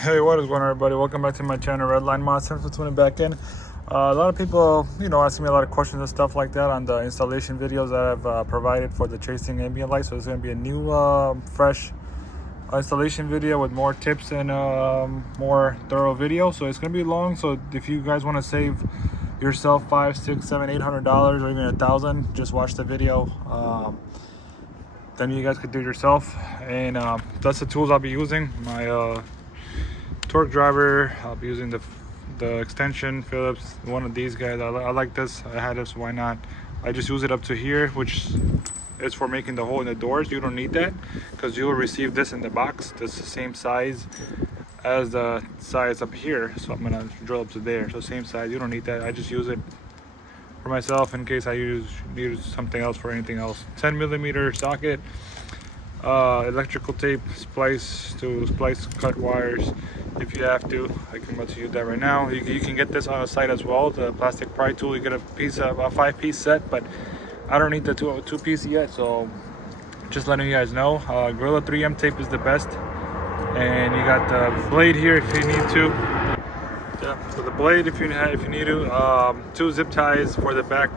Hey, what is going on, everybody? Welcome back to my channel, RedLineMods. Thanks for tuning back in. A lot of people, asking me a lot of questions and stuff like that on the installation videos that I've provided for the chasing ambient light. So it's going to be a new, fresh installation video with more tips and more thorough video. So it's going to be long. So if you guys want to save yourself $500, $600, $700, $800, or even $1,000, just watch the video. Then you guys could do it yourself. And that's the tools I'll be using. My torque driver, I'll be using the extension Phillips, one of these guys. I like this. I had this, why not? I just use it up to here, which is for making the hole in the doors. You don't need that because you will receive this in the box. This is the same size as the size up here, so I'm gonna drill up to there. So same size, you don't need that. I just use it for myself in case I use something else for anything else. 10mm socket, electrical tape, splice cut wires if you have to. I can about to use that right now. You can get this on the site as well, the plastic pry tool. You get a 5-piece set, but I don't need the two-piece yet, so just letting you guys know. Gorilla 3M tape is the best, and you got the blade here if you need to. Yeah, so the blade if you need to. 2 zip ties for the back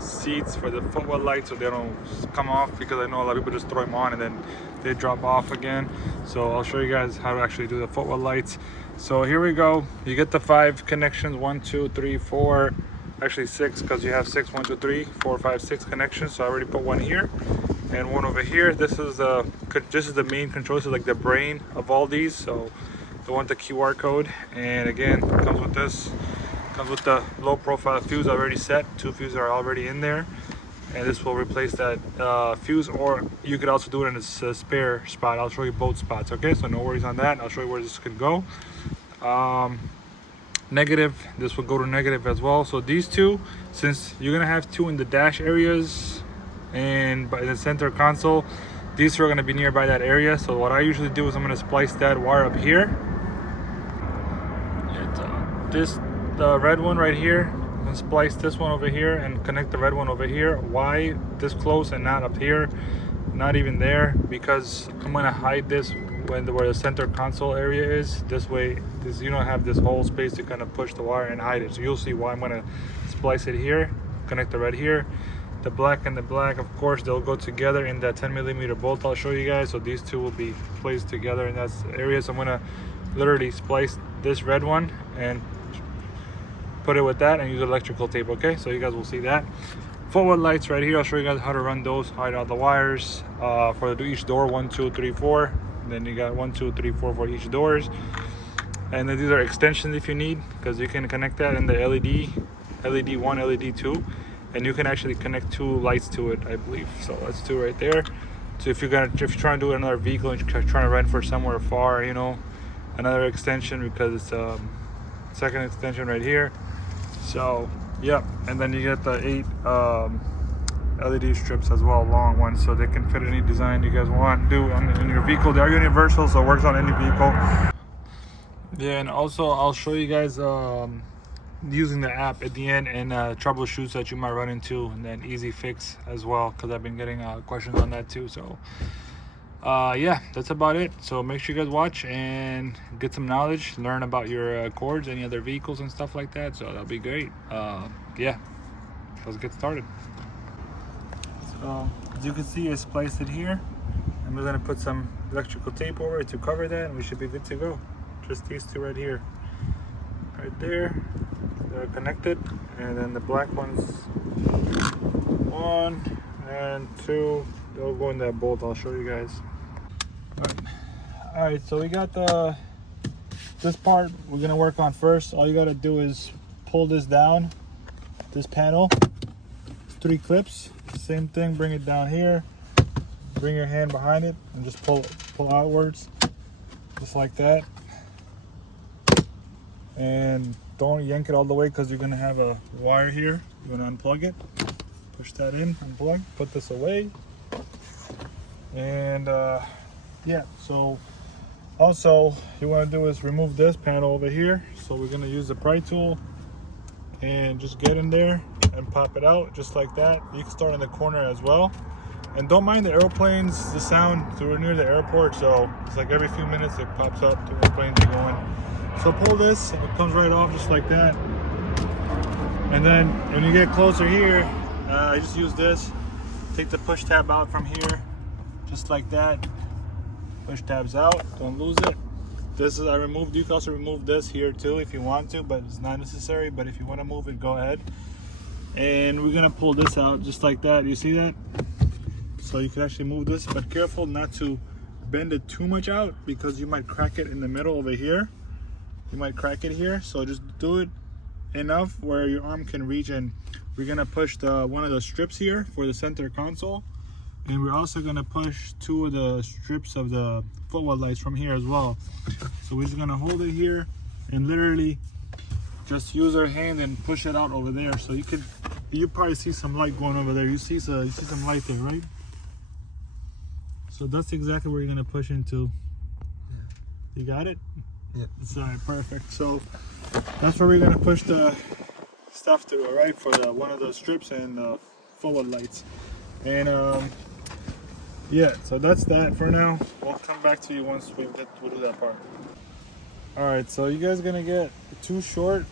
seats for the Footwell lights, so they don't come off, because I know a lot of people just throw them on and then they drop off again. So I'll show you guys how to actually do the Footwell lights. So here we go. You get the 5 connections, 1 2 3 4, actually 6, because you have 6 1 2 3 4 5 6 connections. So I already put one here and one over here. This is the main control. This is like the brain of all these. So the one with the QR code, and again comes with this, comes with the low profile fuse already set. 2 fuses are already in there, and this will replace that fuse, or you could also do it in a spare spot. I'll show you both spots, okay? So no worries on that. I'll show you where this could go. Negative, this will go to negative as well. So these two, since you're gonna have 2 in the dash areas and by the center console, these 2 are going to be nearby that area. So what I usually do is I'm going to splice that wire up here. The red one right here, and splice this one over here and connect the red one over here. Why this close and not up here, not even there? Because I'm going to hide this where the center console area is. This way, you don't have this whole space to kind of push the wire and hide it. So you'll see why I'm going to splice it here, connect the red here. The black and the black, of course, they'll go together in that 10mm bolt I'll show you guys. So these 2 will be placed together in that area. So I'm gonna literally splice this red one and put it with that and use electrical tape, okay? So you guys will see that. Footwell lights right here, I'll show you guys how to run those, hide all the wires for each door, 1 2 3 4. And then you got 1 2 3 4 for each doors. And then these are extensions if you need, because you can connect that in the LED 1, LED 2. And you can actually connect 2 lights to it, I believe. So that's 2 right there. So if you're trying to do another vehicle and you're trying to rent for somewhere far, another extension, because it's second extension right here. So yeah, and then you get the 8 LED strips as well, long ones, so they can fit any design you guys want to do in your vehicle. They are universal, so it works on any vehicle. Yeah, and also I'll show you guys using the app at the end, and troubleshoots that you might run into, and then easy fix as well, because I've been getting questions on that too. So yeah, that's about it. So make sure you guys watch and get some knowledge, learn about your cords, any other vehicles and stuff like that. So that'll be great. Yeah, let's get started. So as you can see, it's placed it here, and we're going to put some electrical tape over it to cover that, and we should be good to go. Just these 2 right here, right there. They're connected, and then the black ones, 1 and 2, they'll go in that bolt. I'll show you guys. All right, so we got this part we're gonna work on first. All you gotta do is pull this down, this panel, 3 clips, same thing. Bring it down here, bring your hand behind it, and just pull outwards, just like that. And don't yank it all the way, because you're gonna have a wire here. You're gonna unplug it, push that in, unplug, put this away. And yeah, so also you want to do is remove this panel over here. So we're gonna use the pry tool and just get in there and pop it out just like that. You can start in the corner as well. And don't mind the airplanes, the sound, so we're near the airport, so it's like every few minutes it pops up, the airplanes are going. So pull this, and it comes right off just like that. And then when you get closer here, I just use this. Take the push tab out from here, just like that. Push tabs out, don't lose it. This is, I removed, you can also remove this here too if you want to, but it's not necessary. But if you want to move it, go ahead. And we're gonna pull this out just like that. You see that? So you can actually move this, but careful not to bend it too much out because you might crack it in the middle over here. You might crack it here, so just do it enough where your arm can reach. And we're gonna push one of the strips here for the center console, and we're also gonna push 2 of the strips of the Footwell lights from here as well. So we're just gonna hold it here and literally just use our hand and push it out over there. So you probably see some light going over there. You see some light there, right? So that's exactly where you're gonna push into. You got it? Yeah. Alright, perfect. So that's where we're gonna push the stuff through, all right, for one of the strips and forward lights. And yeah, so that's that for now. We'll come back to you once we'll do that part. All right, so you guys are gonna get 2 short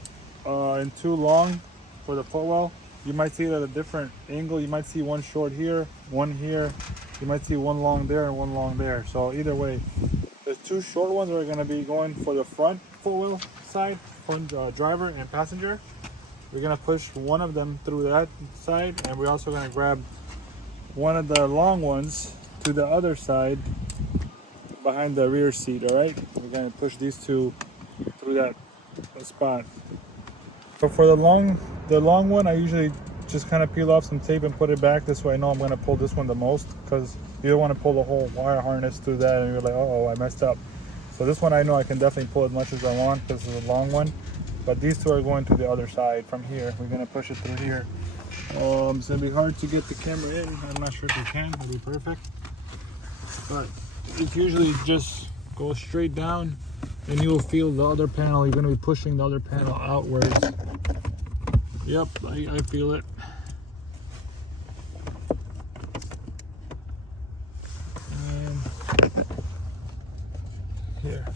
and 2 long for the Footwell. You might see it at a different angle. You might see 1 short here, 1 here. You might see 1 long there and 1 long there. So either way, the 2 short ones are gonna be going for the front Footwell side, front driver and passenger. We're gonna push one of them through that side, and we're also gonna grab one of the long ones to the other side behind the rear seat, all right? We're gonna push these 2 through that spot. So for the long one, I usually just kind of peel off some tape and put it back. This way I know I'm gonna pull this one the most, because you don't wanna pull the whole wire harness through that and you're like, oh, I messed up. So this one I know I can definitely pull as much as I want because it's a long one. But these 2 are going to the other side from here. We're gonna push it through here. It's gonna be hard to get the camera in. I'm not sure if we can, it'll be perfect. But it usually just goes straight down and you'll feel the other panel. You're gonna be pushing the other panel outwards. Yep, I feel it. And here.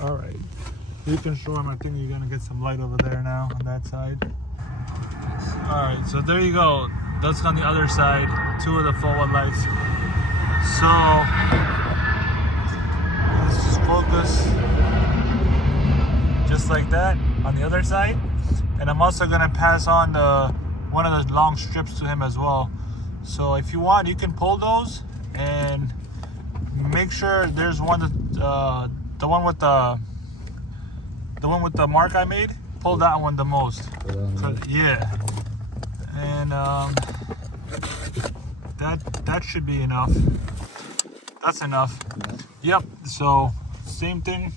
All right. You can show them. I think you're gonna get some light over there now on that side. All right, so there you go. That's on the other side. 2 of the forward lights. So let's just focus just like that on the other side. And I'm also gonna pass on one of the long strips to him as well. So if you want, you can pull those and make sure there's one that the one with the mark I made. Pull that one the most. Yeah. And that should be enough. That's enough. Yep. So same thing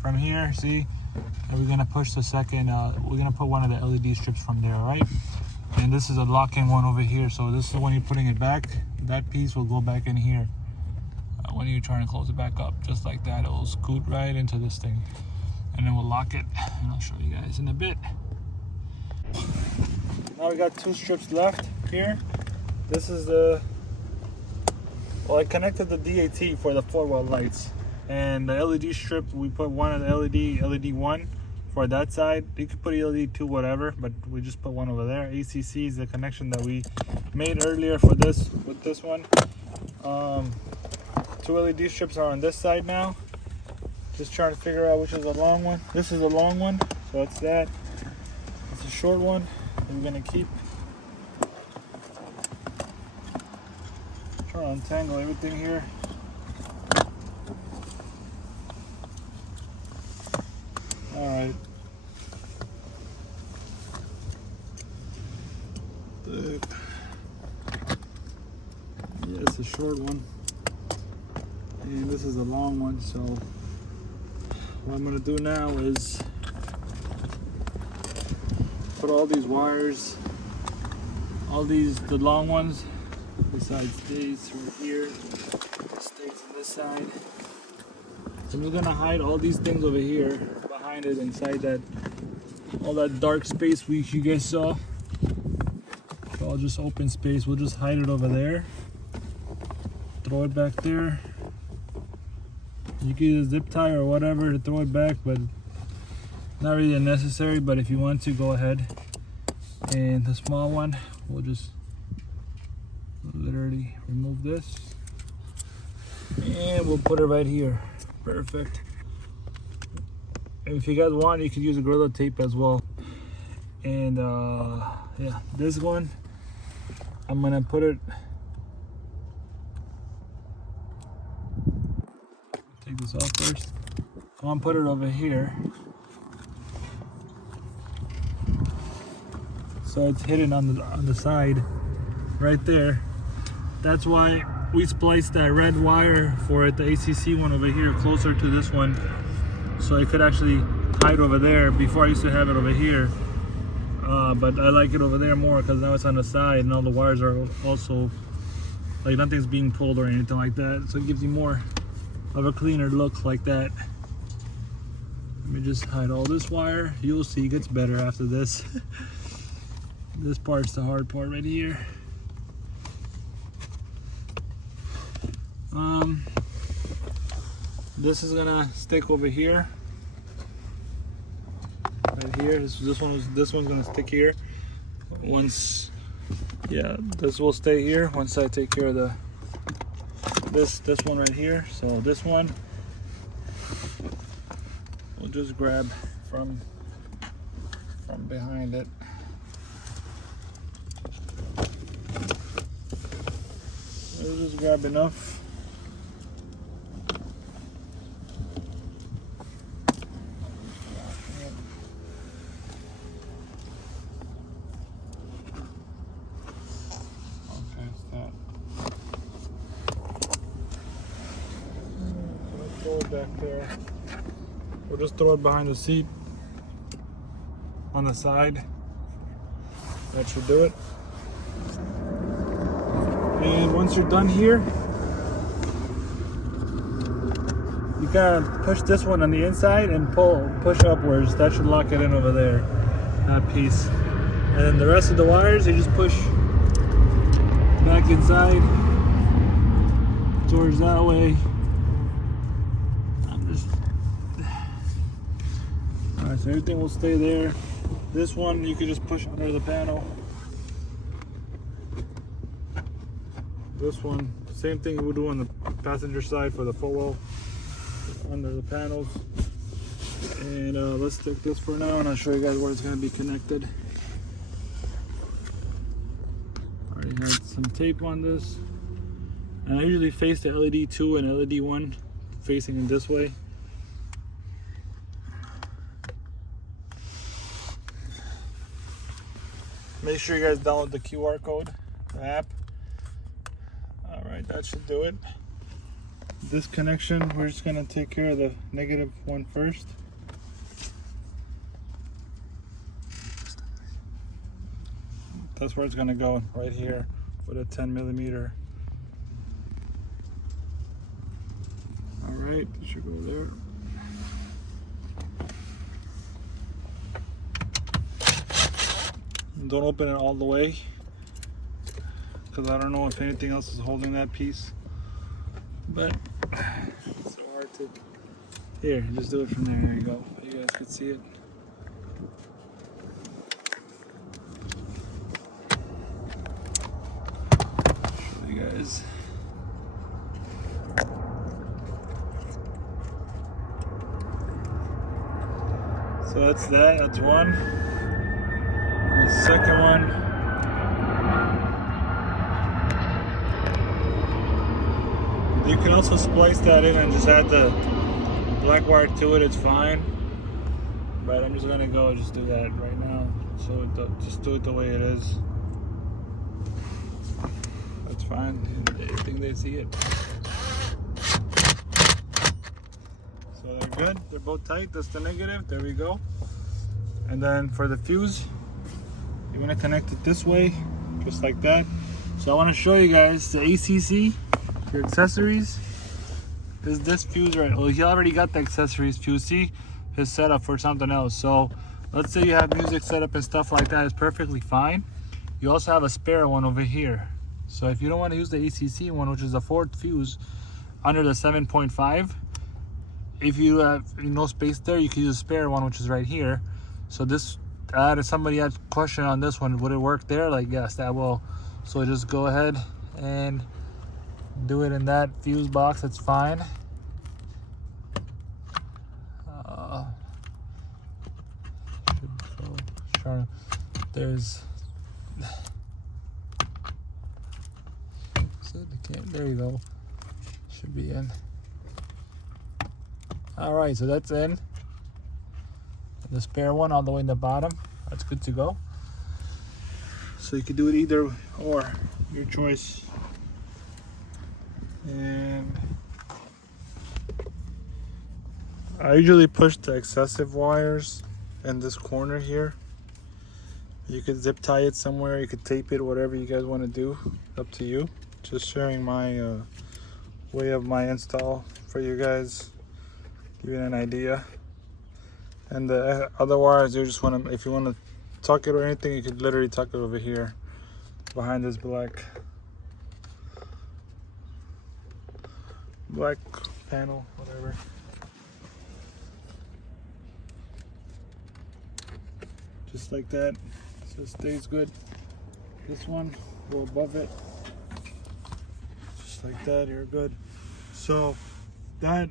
from here. See, and we're gonna push the second. We're gonna put one of the LED strips from there, right? And this is a locking one over here. So this is when you're putting it back. That piece will go back in here. When you're trying to close it back up, just like that, it will scoot right into this thing, and then we'll lock it. And I'll show you guys in a bit. Now we got 2 strips left here. This is I connected the DAT for the Footwell lights, and the LED strip, we put one of the LED 1 for that side. You could put LED 2, whatever, but we just put one over there. ACC is the connection that we made earlier for this with this one. 2 LED strips are on this side now. Just trying to figure out which is the long one. This is a long one, so that's that. It's a short one. We're gonna keep trying to untangle everything here. All right. Yeah, it's a short one. And this is a long one, so what I'm gonna do now is put all these wires, the long ones, besides these right here, stays on this side. And we're gonna hide all these things over here behind it, inside that, all that dark space you guys saw. So I'll just open space. We'll just hide it over there. Throw it back there. You can use a zip tie or whatever to throw it back, but not really necessary. But if you want to, go ahead. And the small one, we'll just literally remove this. And we'll put it right here. Perfect. And if you guys want, you could use a Gorilla Tape as well. And yeah, this one, I'm gonna put it, take this off first. I'm gonna put it over here. So it's hidden on the side, right there. That's why we spliced that red wire for it, the ACC one over here, closer to this one. So it could actually hide over there. Before I used to have it over here. But I like it over there more because now it's on the side and all the wires are also, like nothing's being pulled or anything like that. So it gives you more of a cleaner look like that. Let me just hide all this wire. You'll see it gets better after this. This part's the hard part right here. This is gonna stick over here. Right here. This one's gonna stick here. Once, yeah, this will stay here once I take care of this one right here. So this one we'll just grab from behind it. We'll just grab enough. Back there. We'll just throw it behind the seat on the side. That should do it. And once you're done here, you gotta push this one on the inside and push upwards. That should lock it in over there, that piece. And then the rest of the wires, you just push back inside towards that way. Alright, so everything will stay there. This one you can just push under the panel. This one, same thing we'll do on the passenger side for the Footwell, under the panels. And let's take this for now and I'll show you guys where it's going to be connected. Already had some tape on this. And I usually face the LED 2 and LED 1 facing in this way. Make sure you guys download the QR code, the app. Alright, that should do it. This connection, we're just going to take care of the negative one first. That's where it's going to go, right here with a 10mm. Alright, it should go there. Don't open it all the way because I don't know if anything else is holding that piece, but it's so hard to. Here, just do it from there. There you go. You guys can see it. Show you guys. So that's that. That's one. The second one, you can also splice that in and just add the black wire to it. It's fine, but I'm just gonna go just do that right now. So just do it the way it is. That's fine. I think they see it. So they're good. They're both tight. That's the negative. There we go. And then for the fuse, you want to connect it this way, just like that. So I want to show you guys the ACC, your accessories, is this fuse right. Well, he already got the accessories fuse. See, his setup for something else. So let's say you have music set up and stuff like that, is perfectly fine. you also have a spare one over here. So if you don't want to use the ACC one, which is a 4th fuse under the 7.5, if you have no space there, you can use a spare one, which is right here. So this, if somebody had a question on this one, would it work there? Like, yes, that will. So just go ahead and do it in that fuse box. It's fine. There's there you go, should be in. All right, so that's in. The spare one all the way in the bottom, that's good to go. So you can do it either or, your choice. And I usually push the excessive wires in this corner here. You could zip tie it somewhere, you could tape it, whatever you guys want to do, up to you. Just sharing my way of my install for you guys, give you an idea. And the other wires, you just want to, if you want to tuck it or anything, you could literally tuck it over here behind this black panel, whatever. Just like that, so it stays good. This one, go above it, just like that, you're good. So that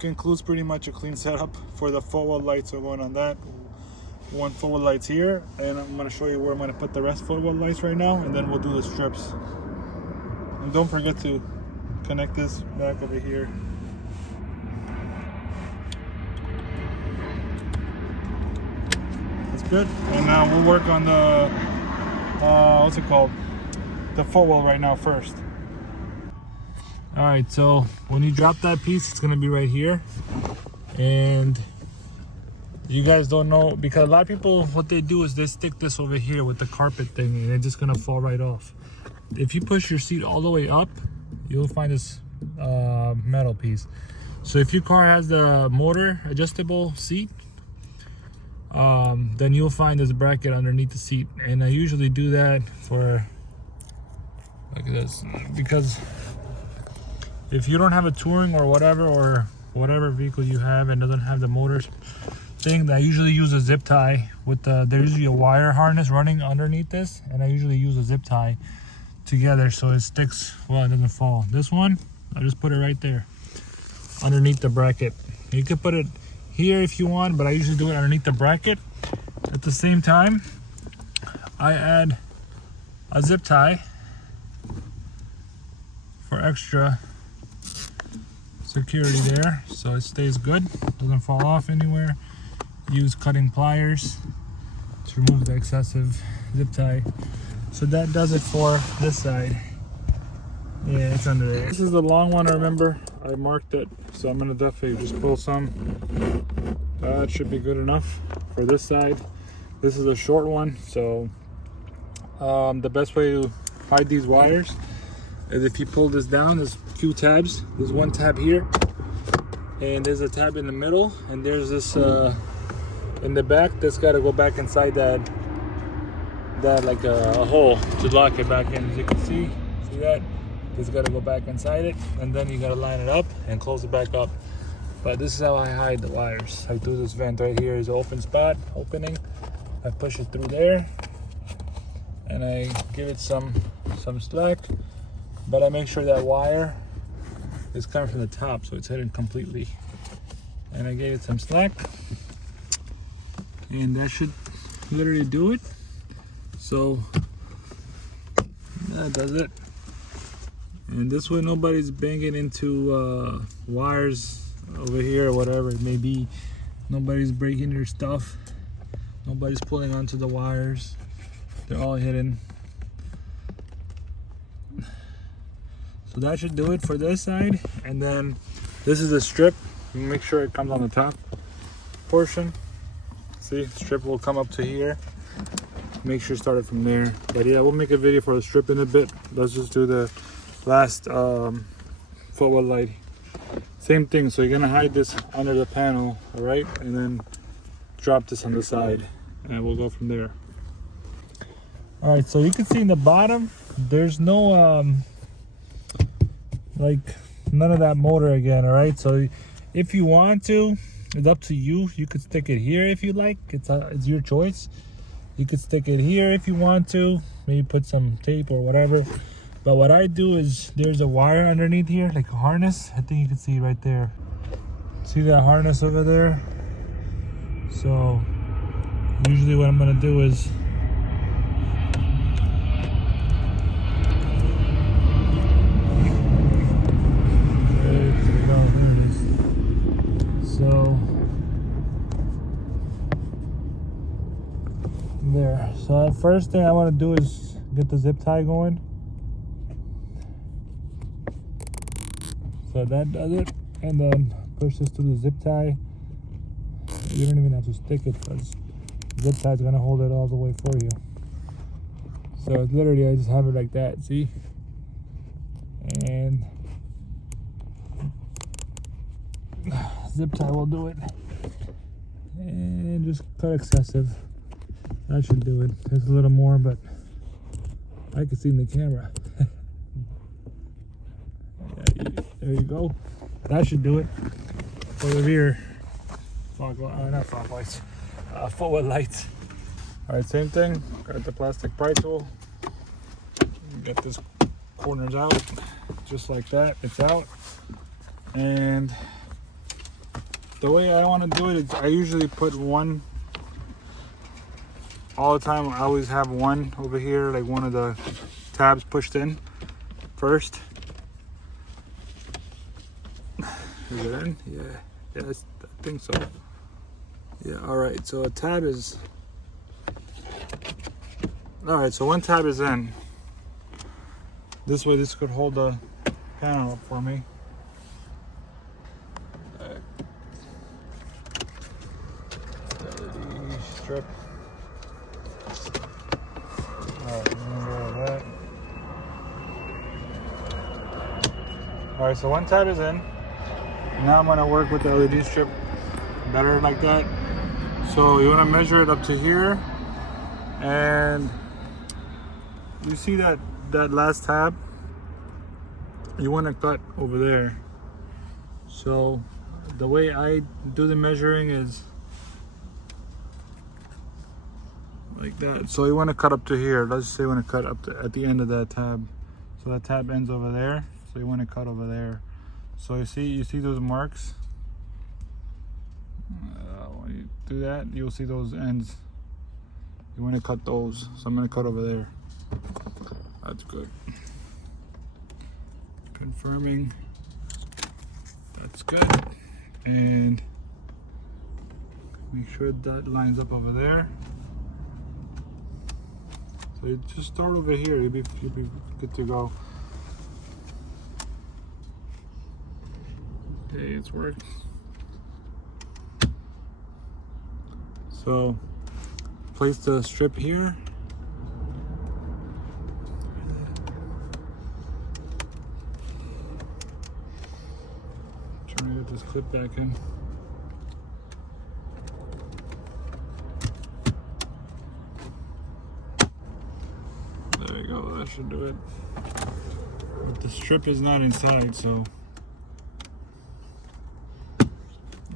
concludes pretty much a clean setup for the Footwell lights. So going on that, one Footwell lights here, and I'm going to show you where I'm going to put the rest Footwell lights right now, and then we'll do the strips. And don't forget to connect this back over here. That's good. And now we'll work on the what's it called, the Footwell right now first. All right, so when you drop that piece, it's gonna be right here. And you guys don't know, because a lot of people, what they do is they stick this over here with the carpet thing, and it's just gonna fall right off. If you push your seat all the way up, you'll find this metal piece. So if your car has the motor adjustable seat, then you'll find this bracket underneath the seat. And I usually do that for like this, because if you don't have a touring or whatever vehicle you have and doesn't have the motor thing, I usually use a zip tie with there's usually a wire harness running underneath this, and I usually use a zip tie together so it sticks well, it doesn't fall. This one, I'll just put it right there underneath the bracket. You could put it here if you want, but I usually do it underneath the bracket. At the same time, I add a zip tie for extra security there, so it stays good, doesn't fall off anywhere. Use cutting pliers to remove the excessive zip tie. So that does it for this side. Yeah, it's under there. This is the long one, I remember. I marked it, so I'm gonna definitely just pull some. That should be good enough for this side. This is a short one, so the best way to hide these wires is if you pull this down, there's a few tabs. There's one tab here, and there's a tab in the middle, and there's this in the back that's got to go back inside that like a hole to lock it back in. As you can see that? It's got to go back inside it, and then you got to line it up and close it back up. But this is how I hide the wires. I do this vent right here is an open spot, opening. I push it through there, and I give it some slack, but I make sure that wire is coming from the top, so it's hidden completely. And I gave it some slack, and that should literally do it. So that does it. And this way nobody's banging into wires over here or whatever it may be. Nobody's breaking your stuff. Nobody's pulling onto the wires. They're all hidden. So that should do it for this side. And then this is a strip. Make sure it comes on the top portion. See, the strip will come up to here. Make sure you start it from there. But yeah, we'll make a video for the strip in a bit. Let's just do the last Footwell light. Same thing, so you're gonna hide this under the panel, all right, and then drop this on the side, and we'll go from there. All right, so you can see in the bottom, there's no like none of that motor again. All right, so if you want to, it's up to you. You could stick it here if you like. It's your choice. You could stick it here if you want to. Maybe put some tape or whatever. But what I do is there's a wire underneath here, like a harness. I think you can see right there. See that harness over there? So usually what I'm gonna do is there. So the first thing I want to do is get the zip tie going. So that does it, and then push this through the zip tie. You don't even have to stick it because the zip tie is gonna hold it all the way for you. So it's literally, I just have it like that. See, and zip tie will do it, and just cut excessive. That should do it. There's a little more, but I can see in the camera. There you go. That should do it for the rear fog, not fog lights, Footwell lights. All right, same thing. Got the plastic pry tool. Get this corners out, just like that. It's out. And the way I want to do it is I usually put one. All the time, I always have one over here, like one of the tabs pushed in first. Is it in? Yeah, I think so. Yeah, all right, so a tab is, all right, so one tab is in. This way, this could hold the panel up for me. LED strip. All right, so one tab is in. Now I'm gonna work with the LED strip better like that. So you wanna measure it up to here, and you see that last tab? You wanna cut over there. So the way I do the measuring is like that. So you want to cut up to here. Let's say you want to cut up to, at the end of that tab. So that tab ends over there. So you want to cut over there. So you see those marks. When you do that, you'll see those ends. You want to cut those. So I'm going to cut over there. That's good. Confirming. That's good. And make sure that lines up over there. So you just start over here, you'll be good to go. Okay, it's worked. So place the strip here. Trying to get this clip back in. There you go, that should do it. But the strip is not inside, so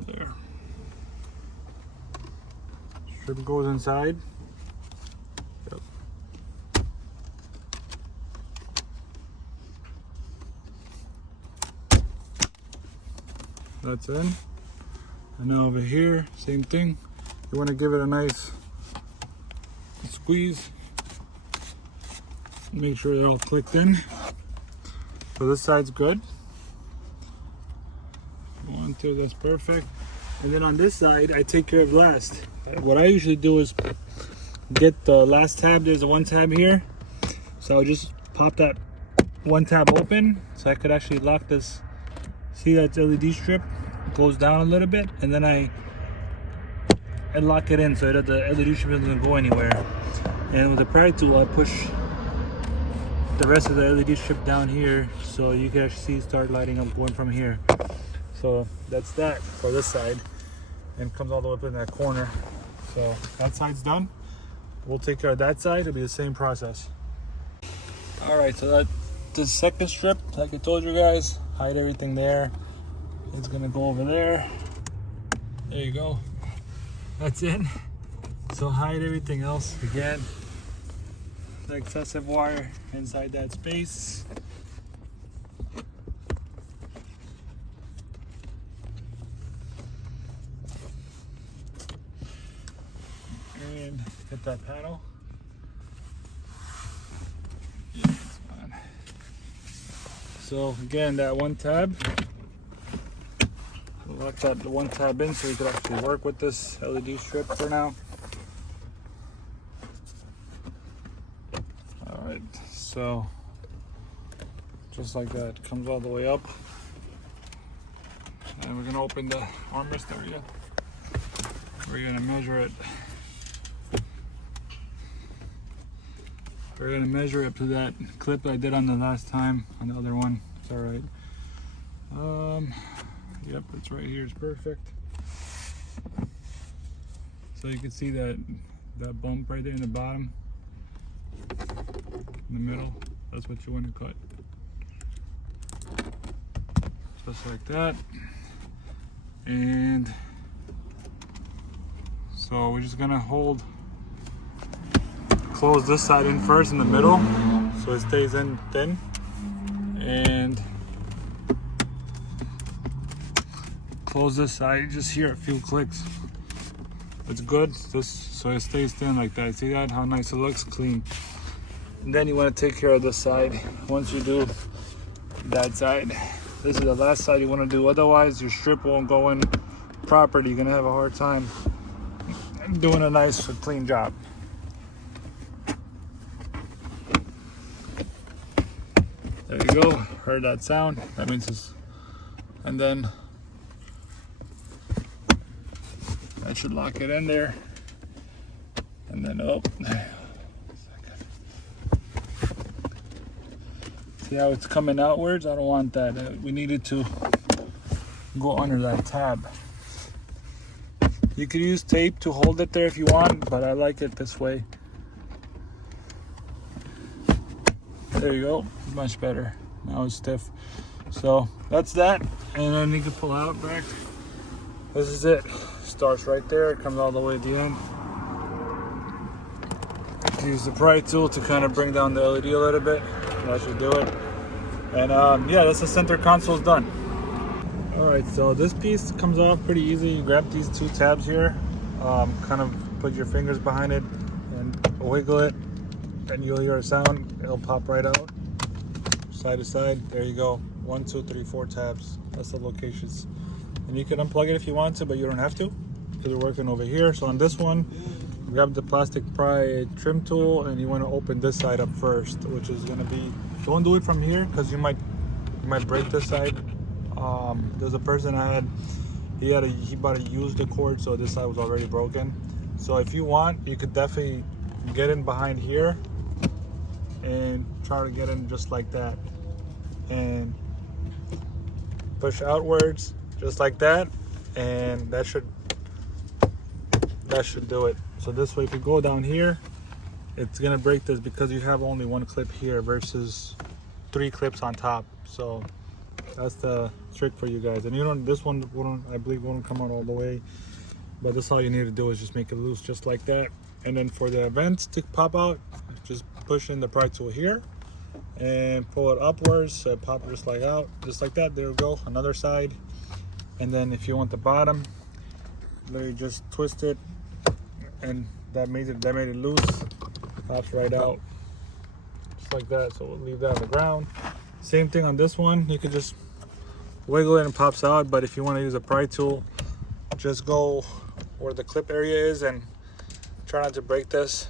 there. Strip goes inside. Yep. That's in. And now over here, same thing. You want to give it a nice squeeze. Make sure they're all clicked in. So this side's good. 1, 2, that's perfect. And then on this side, I take care of last. What I usually do is get the last tab. There's a one tab here. So I'll just pop that one tab open so I could actually lock this. See that LED strip goes down a little bit, and then I lock it in so that the LED strip doesn't go anywhere. And with the pry tool, I push the rest of the LED strip down here so you can actually start lighting up going from here. So that's that for this side, and comes all the way up in that corner. So that side's done. we'll take care of that side. It'll be the same process. All right, so that the second strip, like I told you guys, hide everything there. It's gonna go over there. There you go. That's it. So hide everything else again. The excessive wire inside that space. And hit that panel. Yeah, that's fine. So again, that one tab. Lock that one tab in so you can actually work with this LED strip for now. Alright, so just like that, comes all the way up. And we're gonna open the armrest area. We're gonna measure it. We're gonna measure up to that clip I did on the last time, on the other one. It's alright. Yep, it's right here, it's perfect. So you can see that bump right there in the bottom, in the middle, that's what you want to cut. Just like that. And so we're just gonna close this side in first in the middle, so it stays in thin. And close this side, you just hear a few clicks. It's good, just so it stays thin like that. See that, how nice it looks, clean. And then you want to take care of this side. Once you do that side, this is the last side you want to do, otherwise your strip won't go in properly. You're gonna have a hard time doing a nice clean job. There you go, heard that sound, that means it's, and then that should lock it in there. And then, oh, see how it's coming outwards? I don't want that. We need it to go under that tab. You could use tape to hold it there if you want, but I like it this way. There you go, much better. Now it's stiff. So that's that, and then you can pull out back. This is it. Starts right there, comes all the way at the end. Use the pry tool to kind of bring down the LED a little bit. That should do it. And yeah, that's the center console's done. All right, so this piece comes off pretty easy. You grab these two tabs here, kind of put your fingers behind it and wiggle it, and you'll hear a sound. It'll pop right out, side to side. There you go. 1, 2, 3, 4 tabs. That's the locations. And you can unplug it if you want to, but you don't have to, because we're working over here. So on this one, grab the plastic pry trim tool, and you want to open this side up first, which is going to be, don't do it from here because you might break this side. There's a person I had, he bought a used cord, so this side was already broken. So if you want, you could definitely get in behind here and try to get in just like that, and push outwards just like that, and that should do it. So this way, if you go down here, it's gonna break this because you have only one clip here versus 3 clips on top. So that's the trick for you guys. And you don't, this one wouldn't, I believe, won't come out all the way, but that's all you need to do is just make it loose just like that. And then for the vents to pop out, just push in the pry tool here and pull it upwards, so it pop just like out, just like that. There we go, another side. And then if you want the bottom, literally just twist it, and that made it loose, pops right out, just like that. So we'll leave that on the ground. Same thing on this one, you could just wiggle it and it pops out. But if you want to use a pry tool, just go where the clip area is and try not to break this.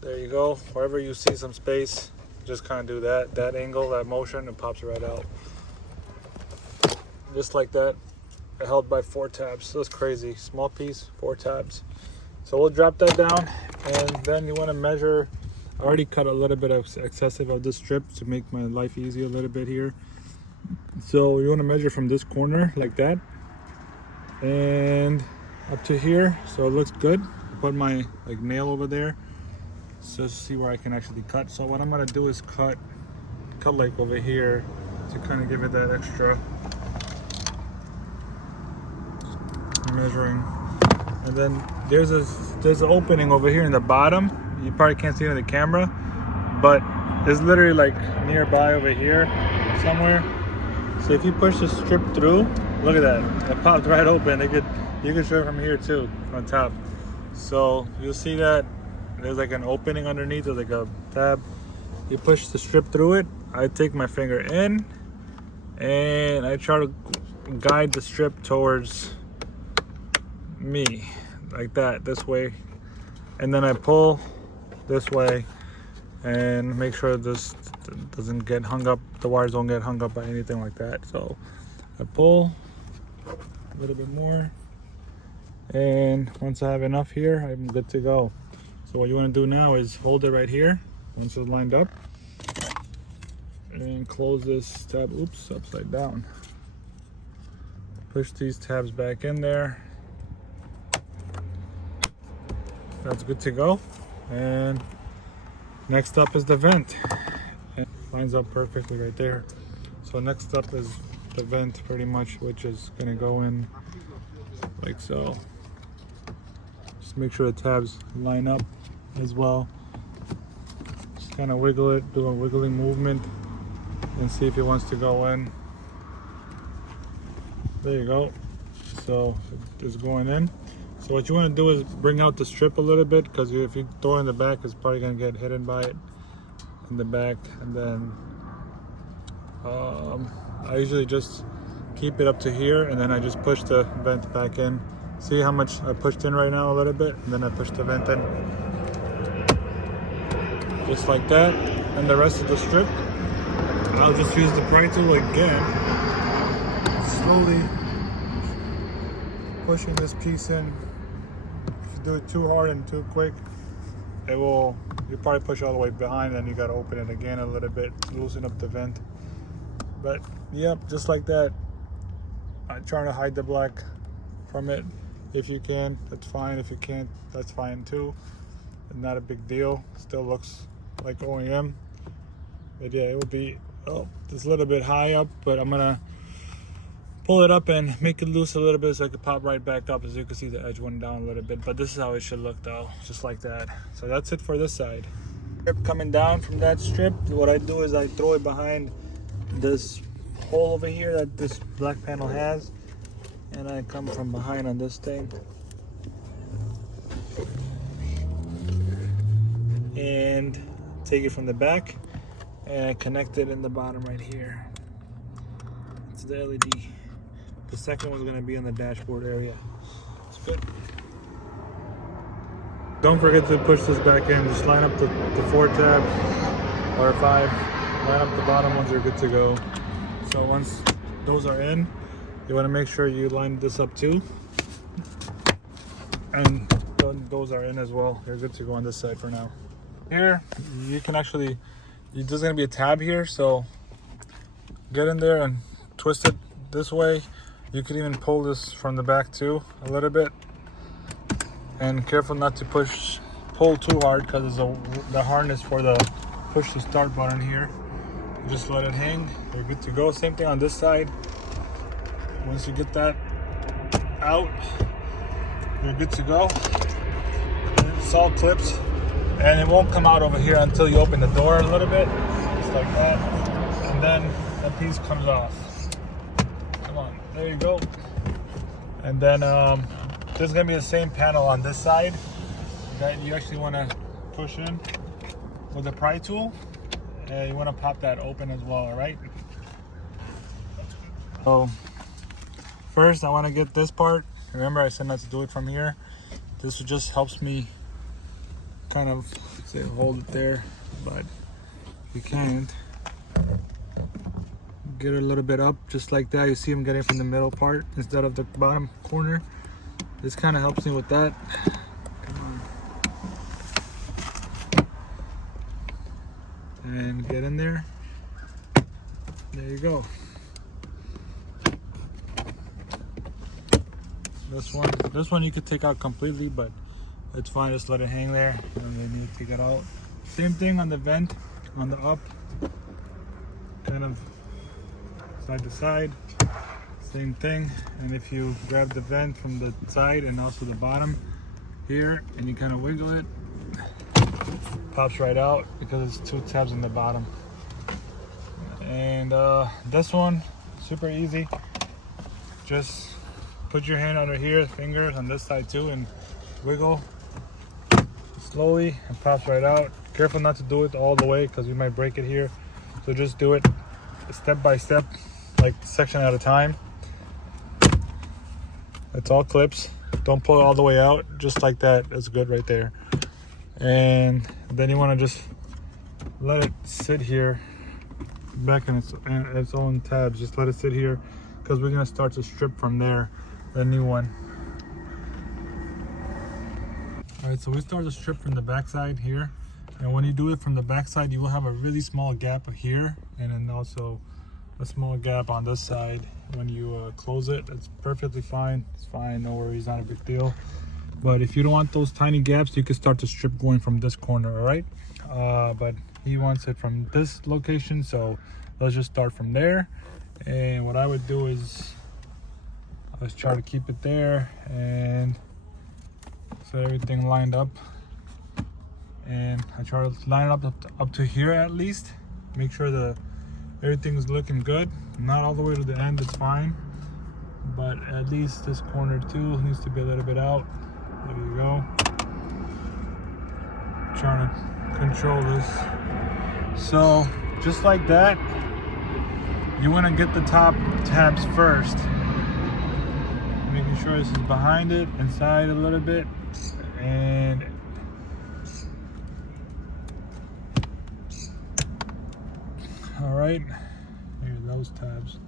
There you go, wherever you see some space, just kind of do that angle, that motion, and pops right out, just like that. Held by 4 tabs. So that's crazy. Small piece, 4 tabs. So we'll drop that down, and then you want to measure. I already cut a little bit of excessive of this strip to make my life easy a little bit here. So you want to measure from this corner like that and up to here, so it looks good. put my like nail over there so to see where I can actually cut. So what I'm gonna do is cut like over here to kind of give it that extra measuring. And then there's an opening over here in the bottom. You probably can't see it in the camera, but it's literally like nearby over here somewhere. So if you push the strip through, look at that, it popped right open. You can show it from here too, on top. So you'll see that there's like an opening underneath, there's like a tab. You push the strip through it. I take my finger in and I try to guide the strip towards me, like that, this way. And then I pull this way and make sure this doesn't get hung up, the wires don't get hung up by anything like that. So I pull a little bit more, and once I have enough here, I'm good to go. So what you want to do now is hold it right here once it's lined up, and close this tab, oops, upside down. Push these tabs back in there. That's good to go. And next up is the vent. It lines up perfectly right there. So next up is the vent, pretty much, which is gonna go in like so. Just make sure the tabs line up as well. Just kind of wiggle it, do a wiggling movement, and see if it wants to go in. There you go. So it's going in. So what you want to do is bring out the strip a little bit, because if you throw it in the back, it's probably going to get hidden by it in the back. And then I usually just keep it up to here, and then I just push the vent back in. See how much I pushed in right now, a little bit, and then I push the vent in. Just like that. And the rest of the strip, I'll just use the pry tool again, slowly pushing this piece in. If you do it too hard and too quick, you probably push all the way behind, and you got to open it again a little bit, loosen up the vent. But yep, just like that. I'm trying to hide the black from it. If you can, that's fine. If you can't, that's fine too. Not a big deal. Still looks like OEM. But yeah, it will be, it's a little bit high up, but I'm gonna pull it up and make it loose a little bit so I can pop right back up. As you can see, the edge went down a little bit, but this is how it should look though, just like that. So that's it for this side. Strip coming down from that strip, what I do is I throw it behind this hole over here that this black panel has, and I come from behind on this thing and take it from the back, and I connect it in the bottom right here. It's the LED. The second one's gonna be in the dashboard area. It's good. Don't forget to push this back in. Just line up the 4 tabs or 5. Line up the bottom ones, are good to go. So once those are in, you want to make sure you line this up too. And those are in as well. They're good to go on this side for now. Here, you can actually, there's gonna be a tab here, so get in there and twist it this way. You can even pull this from the back too a little bit, and careful not to pull too hard, because there's the harness for the push to start button here. Just let it hang. You're good to go. Same thing on this side. Once you get that out, you're good to go. It's all clips, and it won't come out over here until you open the door a little bit, just like that, and then that piece comes off. There you go. And then there's gonna be the same panel on this side that you actually want to push in with the pry tool, and you want to pop that open as well. All right, so first I want to get this part. Remember, I said not to do it from here. This just helps me kind of hold it there, but you can't. Get it a little bit up, just like that. You see I'm getting from the middle part instead of the bottom corner. This kind of helps me with that. Come on. And get in there. There you go. This one you could take out completely, but it's fine, just let it hang there. You don't really need to take it out. Same thing on the vent, on the up, kind of side to side, same thing. And if you grab the vent from the side and also the bottom here, and you kind of wiggle it, pops right out because it's 2 tabs in the bottom. And this one, super easy. Just put your hand under here, fingers on this side too, and wiggle slowly, and pops right out. Careful not to do it all the way because you might break it here. So just do it step by step, like section at a time. It's all clips. Don't pull it all the way out, just like that. That's good right there. And then you want to just let it sit here back in its own tabs. Just let it sit here because we're going to start to strip from there, the new one. All right, so we start to strip from the back side here. And when you do it from the back side, you will have a really small gap here, and then also a small gap on this side. When you close it, it's perfectly fine. It's fine, no worries, not a big deal. But if you don't want those tiny gaps, you can start to strip going from this corner, all right? But he wants it from this location, so let's just start from there. And what I would do is let's try to keep it there and set everything lined up. And I try to line it up to here at least. Make sure that everything is looking good. Not all the way to the end, it's fine. But at least this corner too needs to be a little bit out. There you go. Trying to control this. So just like that, you want to get the top tabs first. Making sure this is behind it, inside a little bit. And all right, here are those tabs.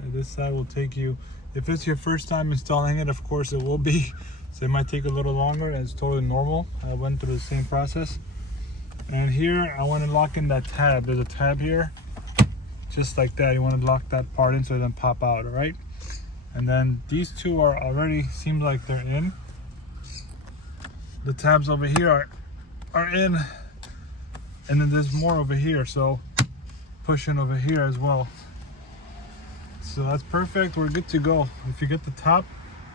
And this side will take you, if it's your first time installing it, of course it will be, so it might take a little longer, and it's totally normal. I went through the same process. And here I want to lock in that tab. There's a tab here, just like that. You want to lock that part in so it doesn't pop out, all right? And then these two are already, seem like they're in. The tabs over here are in, and then there's more over here, so push in over here as well. So that's perfect, we're good to go. If you get the top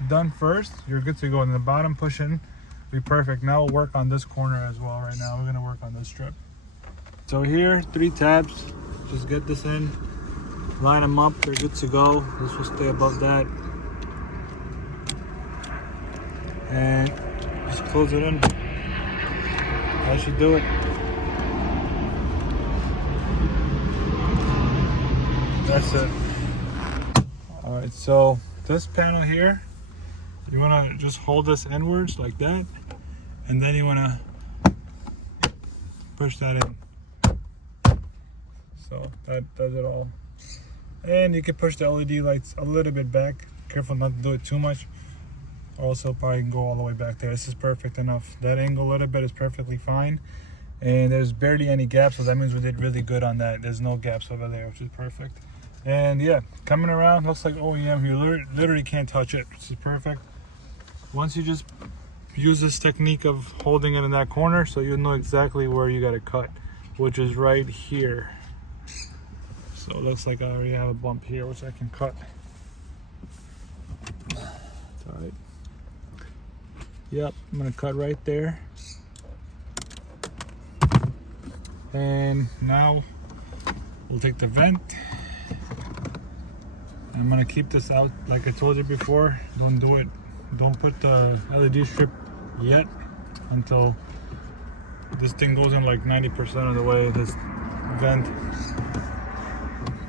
done first, you're good to go, and the bottom push in, be perfect. Now we'll work on this corner as well. Right now we're gonna work on this strip. So here, 3 tabs, just get this in, line them up, they're good to go. This will stay above that. And just close it in. That should do it. That's it. All right, so this panel here, you want to just hold this inwards like that, and then you want to push that in. So that does it all. And you can push the LED lights a little bit back. Careful not to do it too much. Also probably can go all the way back there. This is perfect enough. That angle a little bit is perfectly fine, and there's barely any gaps, so that means we did really good on that. There's no gaps over there, which is perfect. And yeah, coming around, looks like OEM. You literally can't touch it, which is perfect. Once you just use this technique of holding it in that corner, so you know exactly where you got to cut, which is right here. So it looks like I already have a bump here, which I can cut. All right. Yep, I'm gonna cut right there. And now we'll take the vent. I'm gonna keep this out like I told you before. Don't put the LED strip yet until this thing goes in like 90% of the way. This vent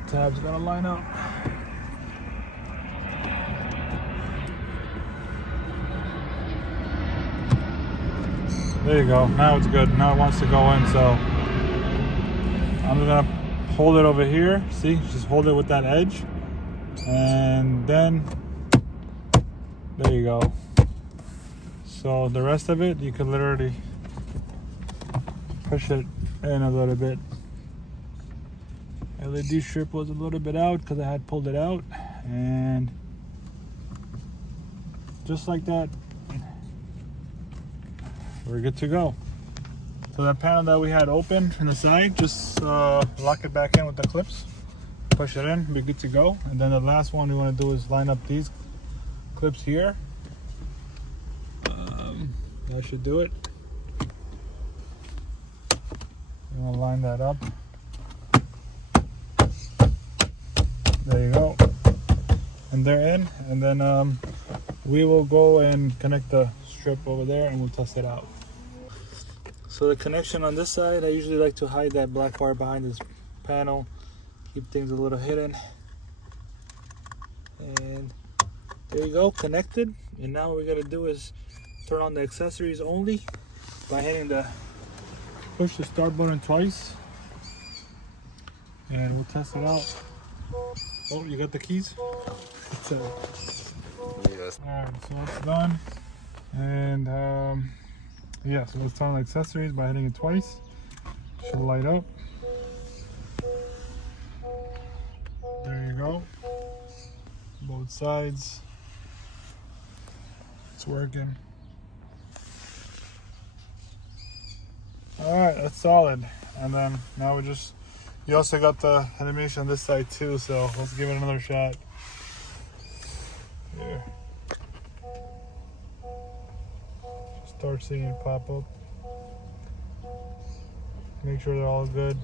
tab's gonna line up. There you go, now it's good. Now it wants to go in, so I'm gonna hold it over here. See, just hold it with that edge, and then there you go. So the rest of it, you can literally push it in a little bit. LED strip was a little bit out because I had pulled it out, and just like that, we're good to go. So that panel that we had open from the side, just lock it back in with the clips, push it in, be good to go. And then the last one we want to do is line up these clips here. That should do it. You want to line that up. There you go. And they're in. And then we will go and connect the strip over there and we'll test it out. So the connection on this side, I usually like to hide that black wire behind this panel, keep things a little hidden. And there you go, connected. And now what we're gonna do is turn on the accessories only by hitting the push the start button twice, and we'll test it out. Oh, you got the keys? Yes. Alright, so it's done. And yeah, so let's turn on the accessories by hitting it twice. Should light up. There you go. Both sides. It's working. Alright, that's solid. And then now we just, you also got the animation on this side too, so let's give it another shot. Yeah. Start seeing it pop up. Make sure they're all good.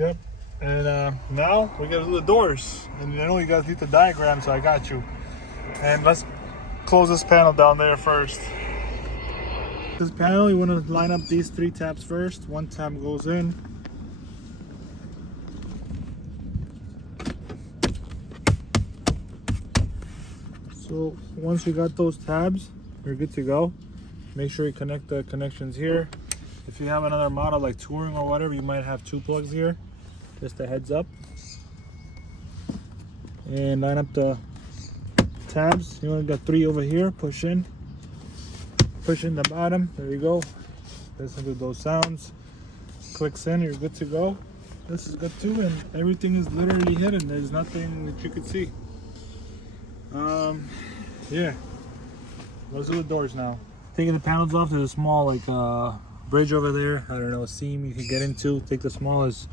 Yep. And now we gotta do the doors. And I know you guys need the diagram, so I got you. And let's close this panel down there first. This panel, you want to line up these 3 tabs first. 1 tab goes in. So once you got those tabs, you're good to go. Make sure you connect the connections here. If you have another model like Touring or whatever, you might have 2 plugs here. Just a heads up. And line up the tabs. You want to get 3 over here. Push in. Push in the bottom. There you go. Listen to those sounds. Clicks in. You're good to go. This is good too, and everything is literally hidden. There's nothing that you could see. Yeah. Let's do the doors now. Taking the panels off. There's a small bridge over there. I don't know, a seam you can get into. Take the smallest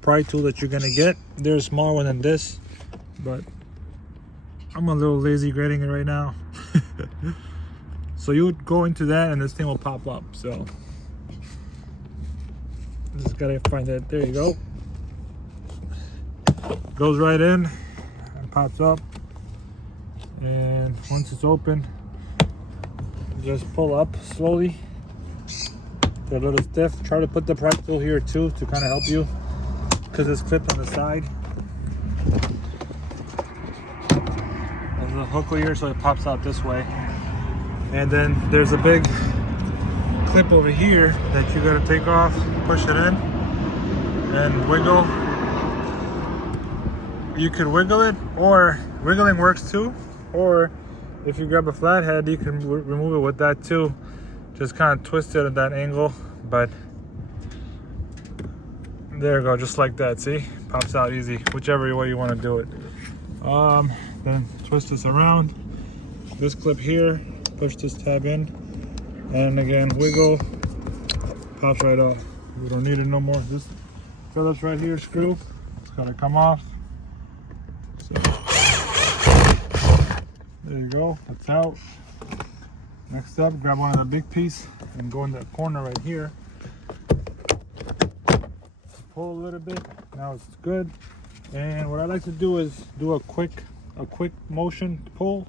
pry tool that you're gonna get. There's a smaller one than this, but I'm a little lazy grading it right now. So you would go into that and this thing will pop up. So just gotta find that. There you go. Goes right in and pops up. And once it's open, just pull up slowly. They're a little stiff. Try to put the pry tool here too to kind of help you, because it's clipped on the side. There's a hook here, so it pops out this way. And then there's a big clip over here that you gotta take off, push it in, and wiggle. You could wiggle it, or wiggling works too. Or if you grab a flathead, you can remove it with that too. Just kind of twist it at that angle, but there you go, just like that. See, pops out easy, whichever way you want to do it. Then twist this around. This clip here, push this tab in, and again wiggle, pops right off. We don't need it no more. This Phillips right here screw, it's gotta come off. So, there you go, that's out. Next up, grab one of the big piece and go in the corner right here. Pull a little bit. Now it's good. And what I like to do is do a quick motion pull.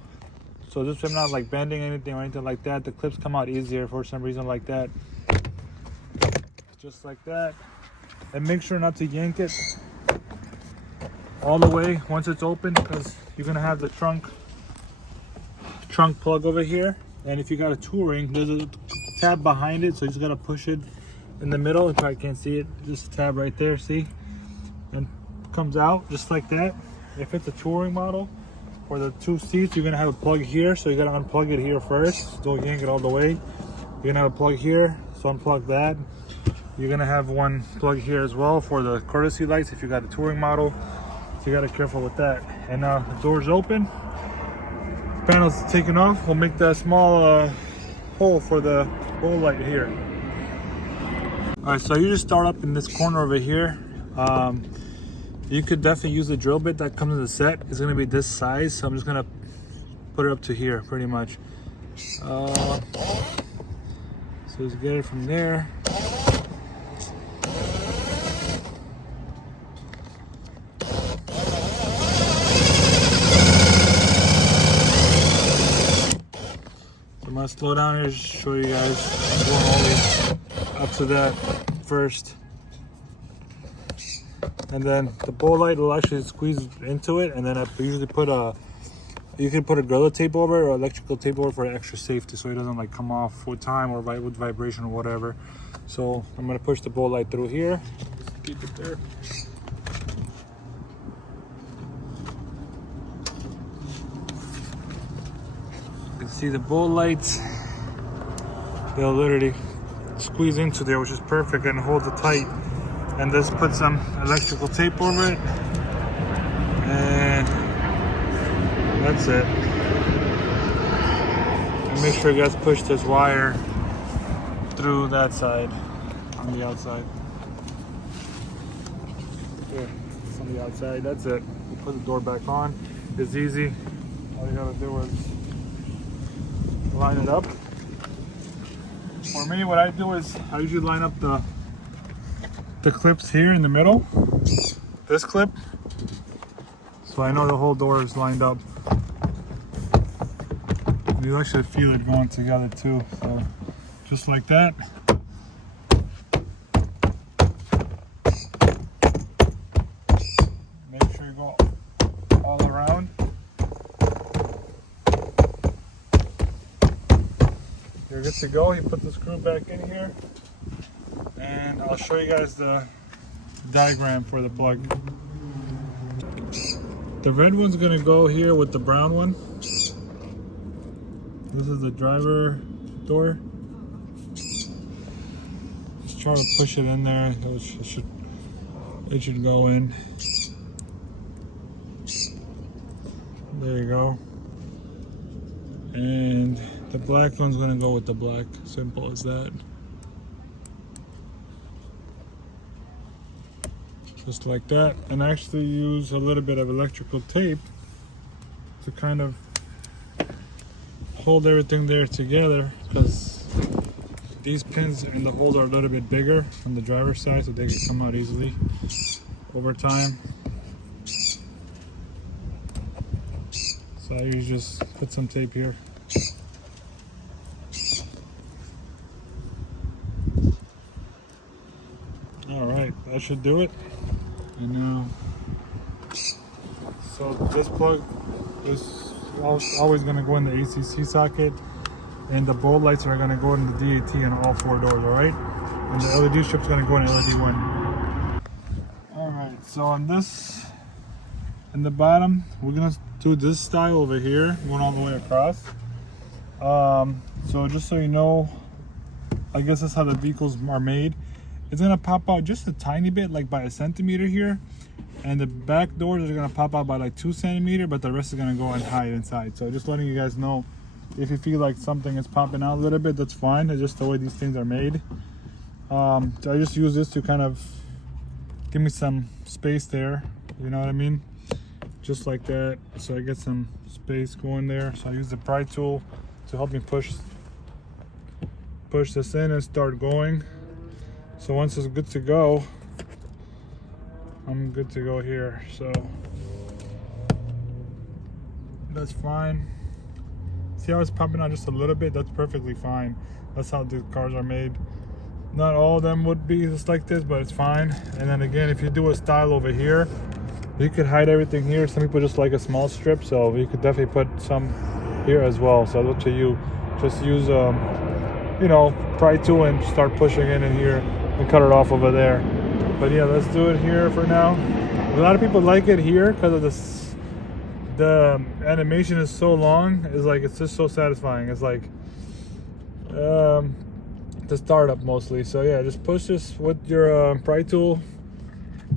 So this way I'm not like bending anything or anything like that. The clips come out easier for some reason like that. Just like that. And make sure not to yank it all the way once it's open, because you're gonna have the trunk plug over here. And if you got a Touring, there's a tab behind it, so you just gotta push it in the middle. You probably can't see it. Just a tab right there, see? And comes out just like that. If it's a Touring model, for the 2 seats, you're gonna have a plug here, so you gotta unplug it here first. Don't yank it all the way. You're gonna have a plug here, so unplug that. You're gonna have one plug here as well for the courtesy lights if you got a Touring model. So you gotta be careful with that. And now the door's open. Panel's taken off. We'll make that small hole for the bowl light here. All right, so you just start up in this corner over here. You could definitely use the drill bit that comes in the set. It's gonna be this size, so I'm just gonna put it up to here, pretty much. So just get it from there. I'm gonna slow down here to show you guys. I'm going all the way up to that first. And then the bowl light will actually squeeze into it, and then I usually put you can put a Gorilla tape over it or electrical tape over it for extra safety, so it doesn't like come off with time or with vibration or whatever. So I'm gonna push the bowl light through here. Just keep it there. You can see the bowl lights. They'll literally squeeze into there, which is perfect, and holds it tight. And just put some electrical tape over it, and that's it. And make sure you guys push this wire through that side on the outside. There, it's on the outside. That's it. You put the door back on. It's easy. All you gotta do is line it up. For me, what I do is I usually line up the clips here in the middle, this clip, so I know the whole door is lined up. You actually feel it going together too, so just like that. Make sure you go all around. You're good to go. You put the screw back in here, and I'll show you guys the diagram for the plug. The red one's gonna go here with the brown one. This is the driver door. Just try to push it in there. It should go in. There you go. And the black one's gonna go with the black. Simple as that. Just like that. And actually use a little bit of electrical tape to kind of hold everything there together, because these pins and the holes are a little bit bigger on the driver's side, so they can come out easily over time. So I usually just put some tape here. Alright, that should do it. And now, so this plug is always going to go in the ACC socket, and the bulb lights are going to go in the DAT on all four doors, alright? And the LED strip is going to go in LED 1. Alright, so on this, in the bottom, we're going to do this style over here, going all the way across. So just so you know, I guess that's how the vehicles are made. It's going to pop out just a tiny bit, like by a centimeter here. And the back doors are going to pop out by like 2 centimeters, but the rest is going to go and hide inside. So just letting you guys know, if you feel like something is popping out a little bit, that's fine. It's just the way these things are made. So I just use this to kind of give me some space there. You know what I mean? Just like that. So I get some space going there. So I use the pry tool to help me push this in and start going. So once it's good to go, I'm good to go here. So that's fine. See how it's popping out just a little bit? That's perfectly fine. That's how the cars are made. Not all of them would be just like this, but it's fine. And then again, if you do a style over here, you could hide everything here. Some people just like a small strip, so you could definitely put some here as well. So it's up to you. Just use you know, pry tool and start pushing in here and cut it off over there. But yeah, let's do it here for now. A lot of people like it here because of this. The animation is so long. It's just so satisfying. It's like the startup mostly. So yeah, just push this with your pry tool,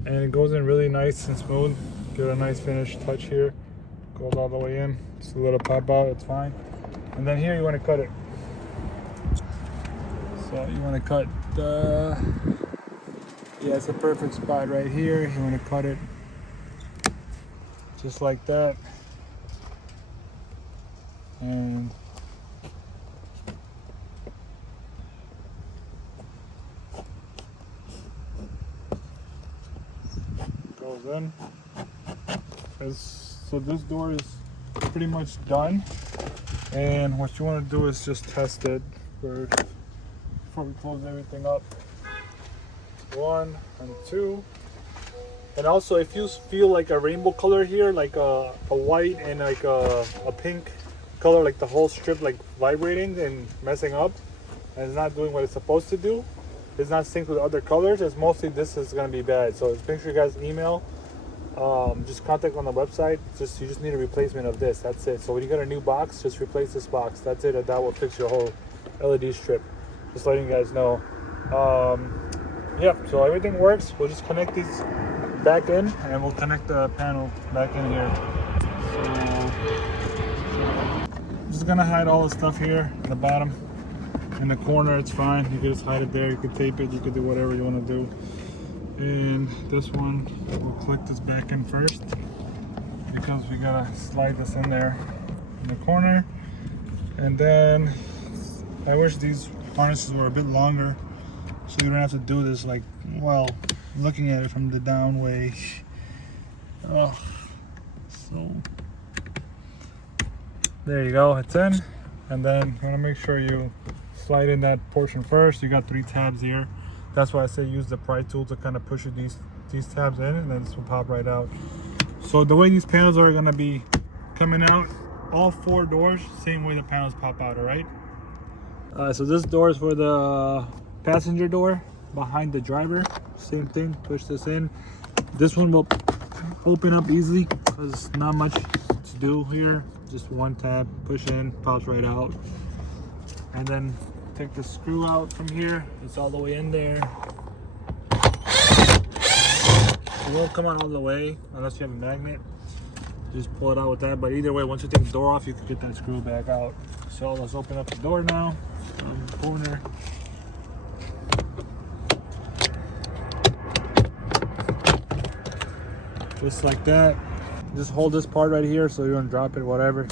and it goes in really nice and smooth. Get a nice finish touch here. Goes all the way in. Just a little pop out, it's fine. And then here you want to cut it. So you want to cut the, yeah, it's a perfect spot right here. You want to cut it just like that. And goes in. So this door is pretty much done. And what you want to do is just test it first before we close everything up. 1 and 2. And also, if you feel like a rainbow color here, like a white and like a pink color, like the whole strip like vibrating and messing up and it's not doing what it's supposed to do, it's not synced with other colors, it's mostly this is going to be bad. So make sure you guys email, just contact on the website. You just need a replacement of this, that's it. So when you get a new box, just replace this box, that's it, and that will fix your whole LED strip. Just letting you guys know. Yep, so everything works. We'll just connect these back in and we'll connect the panel back in here. So just gonna hide all the stuff here in the bottom, in the corner. It's fine, you can just hide it there, you can tape it, you can do whatever you want to do. And this one, we'll click this back in first because we gotta slide this in there in the corner. And then I wish these harnesses were a bit longer so you don't have to do this like, well, looking at it from the down way. Oh, so there you go, it's in. And then you want to make sure you slide in that portion first. You got 3 tabs here. That's why I say use the pry tool to kind of push these tabs in, and then this will pop right out. So the way these panels are going to be coming out, all 4 doors, same way the panels pop out, all right? So this door is for the passenger door behind the driver. Same thing, push this in. This one will open up easily because not much to do here. Just 1 tab, push in, pops right out. And then take the screw out from here. It's all the way in there. It won't come out all the way unless you have a magnet. Just pull it out with that. But either way, once you take the door off, you can get that screw back out. So let's open up the door now. In the corner. Just like that. Just hold this part right here so you don't drop it, whatever.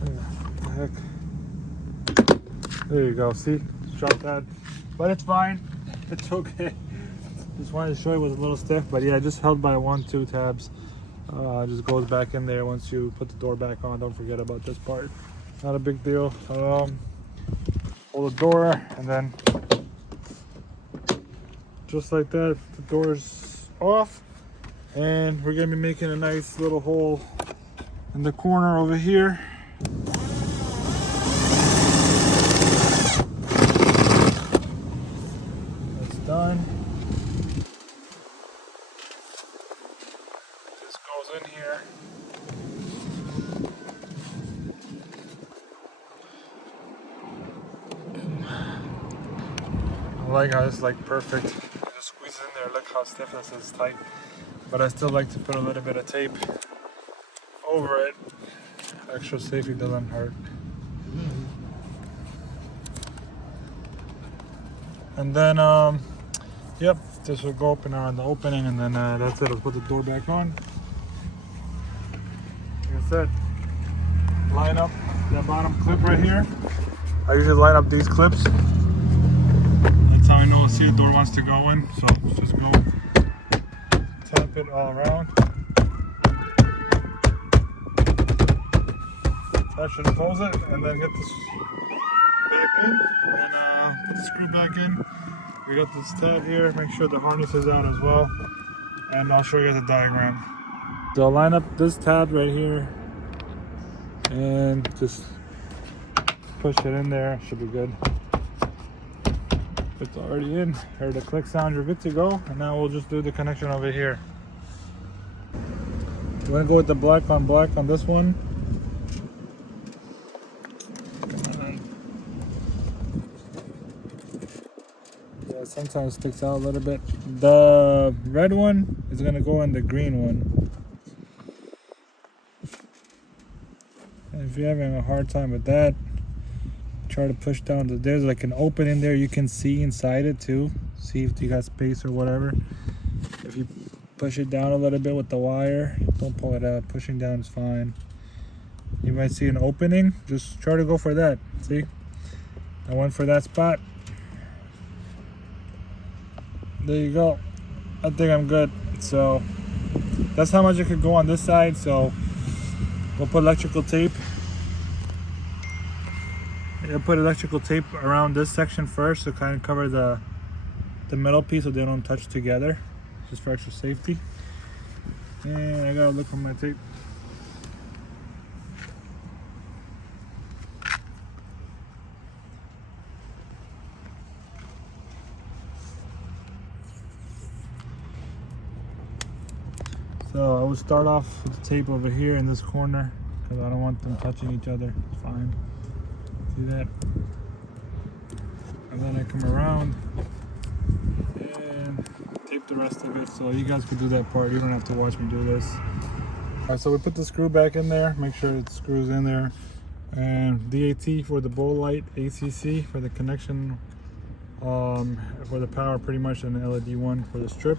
What the heck? There you go, see? Drop that. But it's fine. It's okay. Just wanted to show you it was a little stiff, but yeah, just held by 1, 2 tabs. Just goes back in there once you put the door back on. Don't forget about this part. Not a big deal. Hold the door and then just like that, the door's off. And we're gonna be making a nice little hole in the corner over here. That's done. In here. I like how it's like perfect. You just squeeze it in there. Look how stiff this is, tight. But I still like to put a little bit of tape over it. Extra safety doesn't hurt. And then, yep, this will go open around the opening, and then that's it. I'll put the door back on. Like I said, line up that bottom clip right here. I usually line up these clips. That's how I know see the door wants to go in. So just go tap it all around. That should close it, and then get this back in and put the screw back in. We got this tab here. Make sure the harness is out as well, and I'll show you the diagram. So I'll line up this tab right here and just push it in there. Should be good. It's already in. Heard the click sound, you're good to go. And now we'll just do the connection over here. You want to go with the black on this one. sometimes sticks out a little bit. The red one is gonna go in the green one. And if you're having a hard time with that, try to push down. There's like an opening there, you can see inside it too. See if you got space or whatever. If you push it down a little bit with the wire, don't pull it out. Pushing down is fine. You might see an opening. Just try to go for that. See? I went for that spot. There you go. I think I'm good. So that's how much it could go on this side. So we'll put electrical tape. I'll put electrical tape around this section first to kind of cover the middle piece so they don't touch together, just for extra safety. And I gotta look for my tape. So I would start off with the tape over here in this corner because I don't want them touching each other. It's fine. See that? And then I come around and tape the rest of it, so you guys can do that part. You don't have to watch me do this. Alright, so we put the screw back in there, make sure it screws in there, and DAT for the bowl light, ACC for the connection, for the power pretty much, and the LED one for the strip.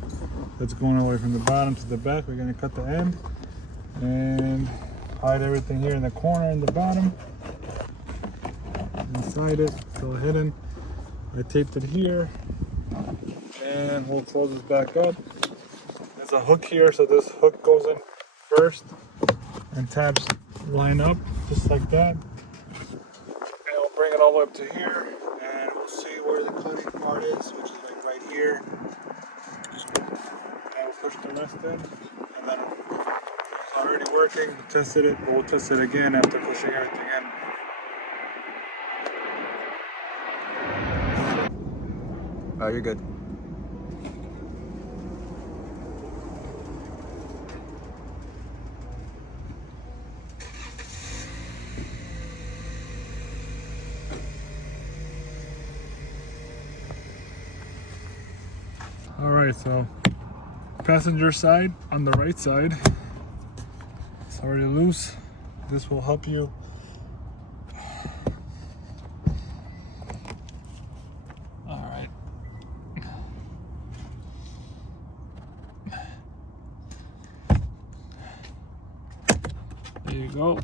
That's going all the way from the bottom to the back. We're going to cut the end and hide everything here in the corner in the bottom. Inside it, still hidden. I taped it here, and we'll close this back up. There's a hook here, so this hook goes in first, and tabs line up just like that. And we'll bring it all the way up to here, and we'll see where the cutting part is, which is like right here. And we'll push the rest in, and then it's already working. We tested it, but we'll test it again after pushing everything in. Oh, you're good. All right, so passenger side on the right side, it's already loose. This will help you. There you go.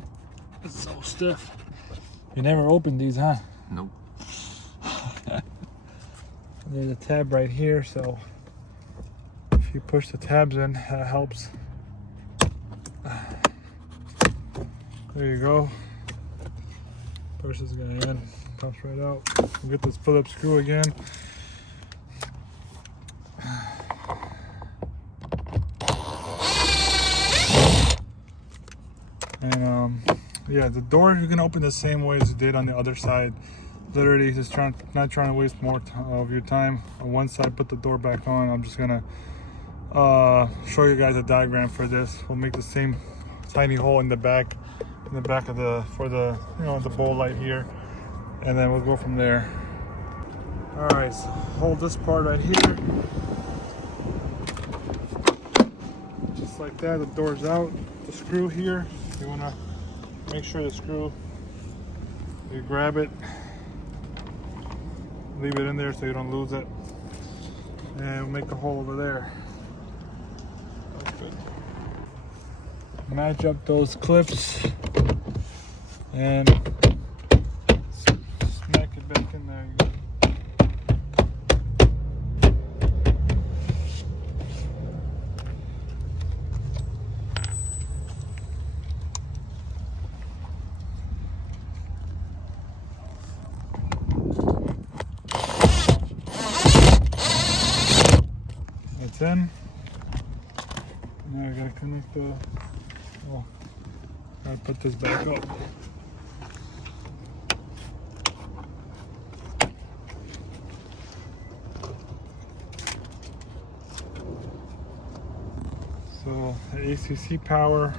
It's so stiff. You never opened these, huh? Nope. There's a tab right here, so if you push the tabs in, that helps. There you go. Push this guy in, pops right out. We'll get this Phillips screw again. And yeah, the door you're gonna open the same way as you did on the other side. Literally just not trying to waste more of your time. On one side, put the door back on. I'm just gonna show you guys a diagram for this. We'll make the same tiny hole in the back of the the bowl light here, and then we'll go from there. All right, so hold this part right here, just like that. The door's out. The screw here, you want to make sure the screw, you grab it, leave it in there so you don't lose it, and we'll make a hole over there. That's good. Match up those clips and smack it back in there. You go. That's in. Now I gotta connect the. Oh, gotta put this back up. So the ACC power.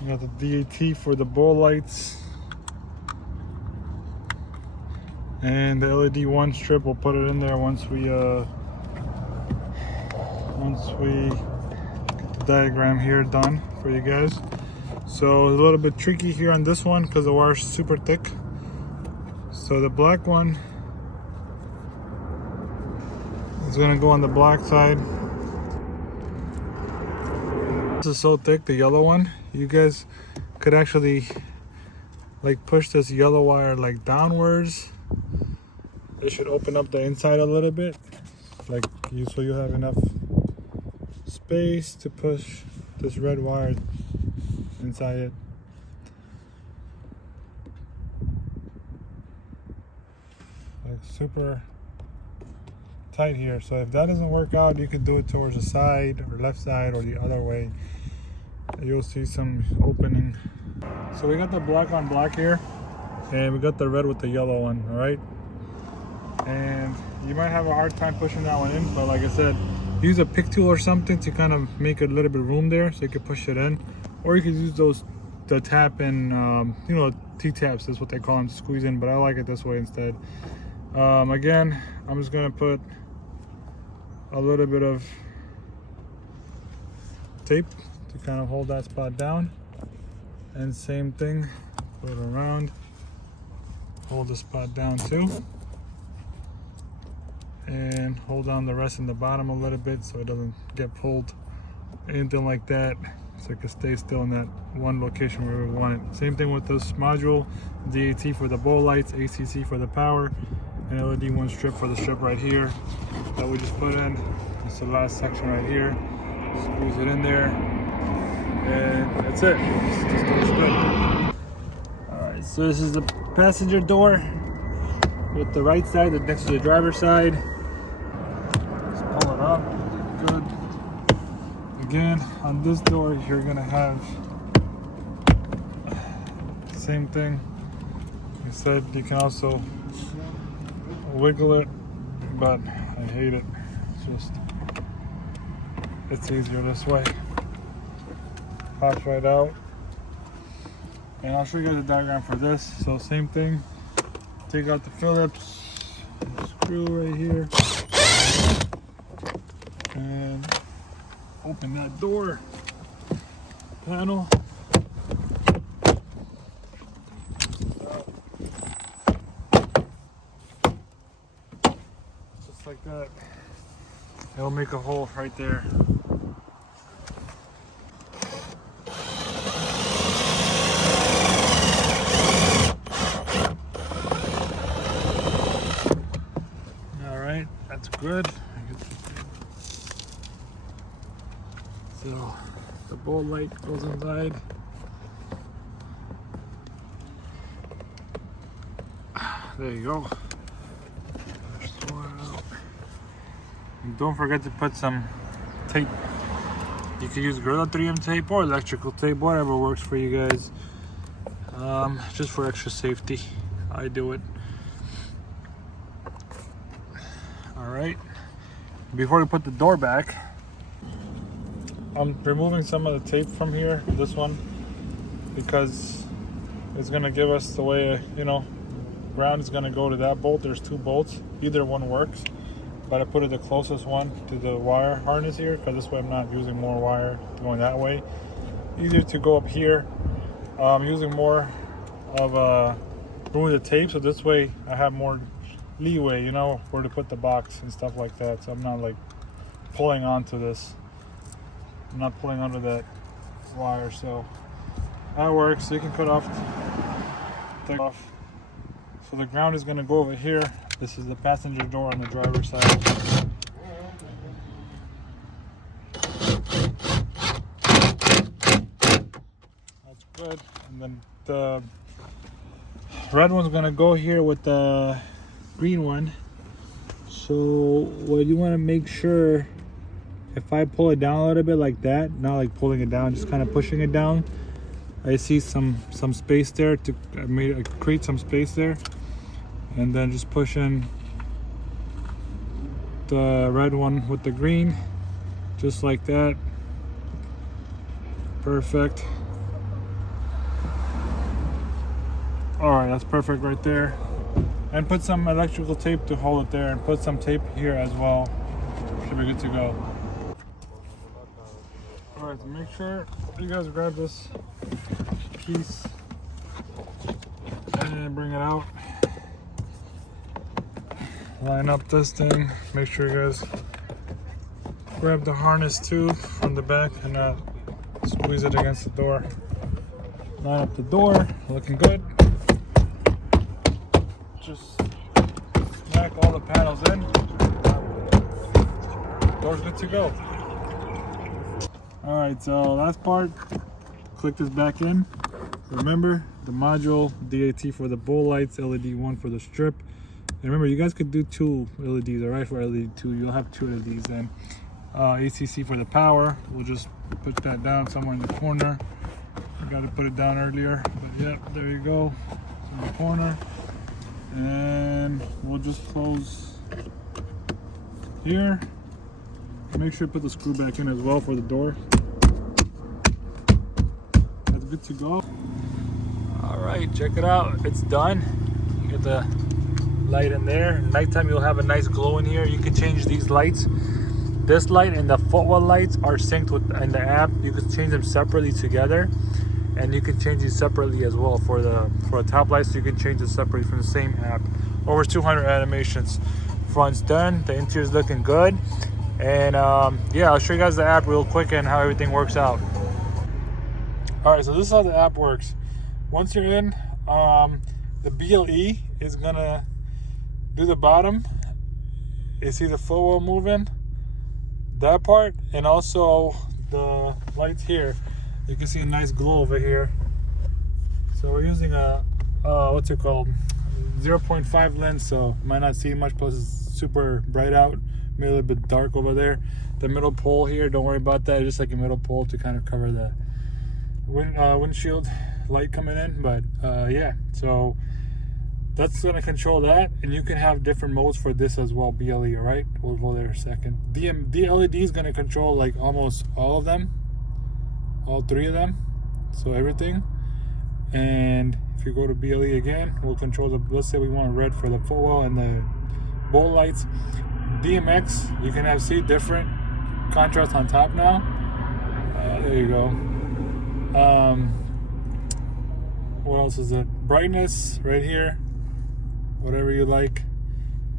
You got the DAT for the bowl lights. And the LED 1 strip, we'll put it in there once we get the diagram here done for you guys. So a little bit tricky here on this one because the wire's super thick. So the black one is gonna go on the black side. This is so thick, the yellow one. You guys could actually like push this yellow wire like downwards. It should open up the inside a little bit, like so you have enough space to push this red wire inside it. Like super tight here. So if that doesn't work out, you could do it towards the side or left side or the other way. You'll see some opening. So we got the black on black here, and we got the red with the yellow one, all right? And you might have a hard time pushing that one in, but like I said, use a pick tool or something to kind of make a little bit of room there so you can push it in. Or you could use the tap and you know, T-taps, that's what they call them, to squeeze in, but I like it this way instead. Again, I'm just gonna put a little bit of tape to kind of hold that spot down, and same thing, put it around, hold the spot down too, and hold down the rest in the bottom a little bit so it doesn't get pulled, anything like that, so it can stay still in that one location where we want it. Same thing with this module, DAT for the bowl lights, ACC for the power, and LED 1 strip for the strip right here that we just put in. It's the last section right here. Squeeze it in there, and that's it. Just looks good. All right, so this is the passenger door with the right side that's next to the driver's side. Just pull it up. Good. Again, on this door, you're gonna have the same thing. Like I said, you can also wiggle it, but I hate it. It's easier this way. Pops right out. And I'll show you guys the diagram for this. So same thing. Take out the Phillips screw right here, and open that door panel. Just like that. It'll make a hole right there. That's good. So the bowl light goes inside. There you go. And don't forget to put some tape. You can use Gorilla 3M tape or electrical tape, whatever works for you guys. Just for extra safety, I do it. Alright, before we put the door back, I'm removing some of the tape from here, this one, because it's going to give us the way, you know, ground is going to go to that bolt. There's 2 bolts, either one works, but I put it the closest one to the wire harness here, because this way I'm not using more wire going that way. Easier to go up here. I'm using more of remove the tape, so this way I have more leeway, you know, where to put the box and stuff like that, so I'm not like pulling onto this. I'm not pulling under that wire, so that works. So you can cut off, take off. So the ground is going to go over here. This is the passenger door on the driver's side. That's good. And then the red one's going to go here with the green one. So what you want to make sure, if I pull it down a little bit like that, not like pulling it down, just kind of pushing it down, I see some space there to create some space there, and then just push in the red one with the green, just like that. Perfect. All right, that's perfect right there. And put some electrical tape to hold it there, and put some tape here as well. Should be good to go. Alright, so make sure you guys grab this piece and bring it out. Line up this thing. Make sure you guys grab the harness too from the back and not squeeze it against the door. Line up the door, looking good. Just smack all the panels in. Door's good to go. Alright, so last part, click this back in. Remember, the module, DAT for the bowl lights, LED 1 for the strip. And remember, you guys could do 2 LEDs, alright, for LED 2. You'll have 2 LEDs then. ACC for the power. We'll just put that down somewhere in the corner. I gotta put it down earlier, but yeah, there you go. It's in the corner. And we'll just close here. Make sure to put the screw back in as well for the door. That's good to go. All right, check it out. It's done. You get the light in there. Nighttime, you'll have a nice glow in here. You can change these lights. This light and the Footwell lights are synced with in the app. You can change them separately together, and you can change these separately as well. For the top lights, you can change it separately from the same app. Over 200 animations. Front's done. The interior's looking good. And yeah, I'll show you guys the app real quick and how everything works out. All right, so this is how the app works. Once you're in, the BLE is gonna do the bottom. You see the Footwell moving, that part, and also the lights here. You can see a nice glow over here. So we're using a what's it called, 0.5 lens, so might not see much, plus it's super bright out. Made a little bit dark over there. The middle pole here, don't worry about that. It's just like a middle pole to kind of cover the windshield light coming in. But yeah, so that's gonna control that, and you can have different modes for this as well. BLE, all right? We'll go there in a second. The LED is gonna control like almost all of them, all 3 of them, so everything. And if you go to BLE again, we'll control the. Let's say we want red for the Footwell and the bowl lights. DMX, you can have different contrast on top now. There you go. What else is it? Brightness right here, whatever you like.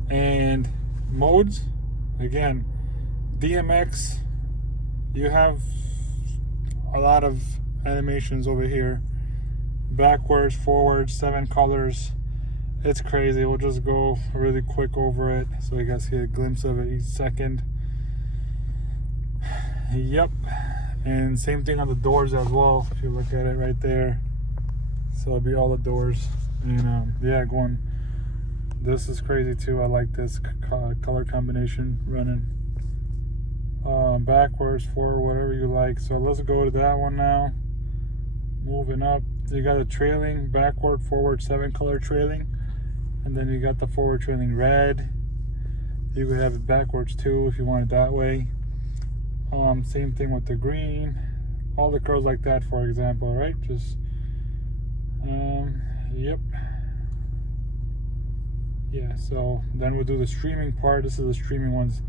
And modes, again, DMX, you have a lot of animations over here. Backwards, forwards, 7 colors. It's crazy. We'll just go really quick over it so you guys get a glimpse of it each second. Yep. And same thing on the doors as well, if you look at it right there. So it'll be all the doors. And yeah, going. This is crazy too. I like this color combination running. Backwards, forward, whatever you like. So let's go to that one now. Moving up, you got a trailing, backward, forward, 7 color trailing. And then you got the forward trailing red. You could have it backwards too if you want it that way. Same thing with the green. All the curls like that, for example, right? Just, yep. Yeah, so then we'll do the streaming part. This is the streaming ones.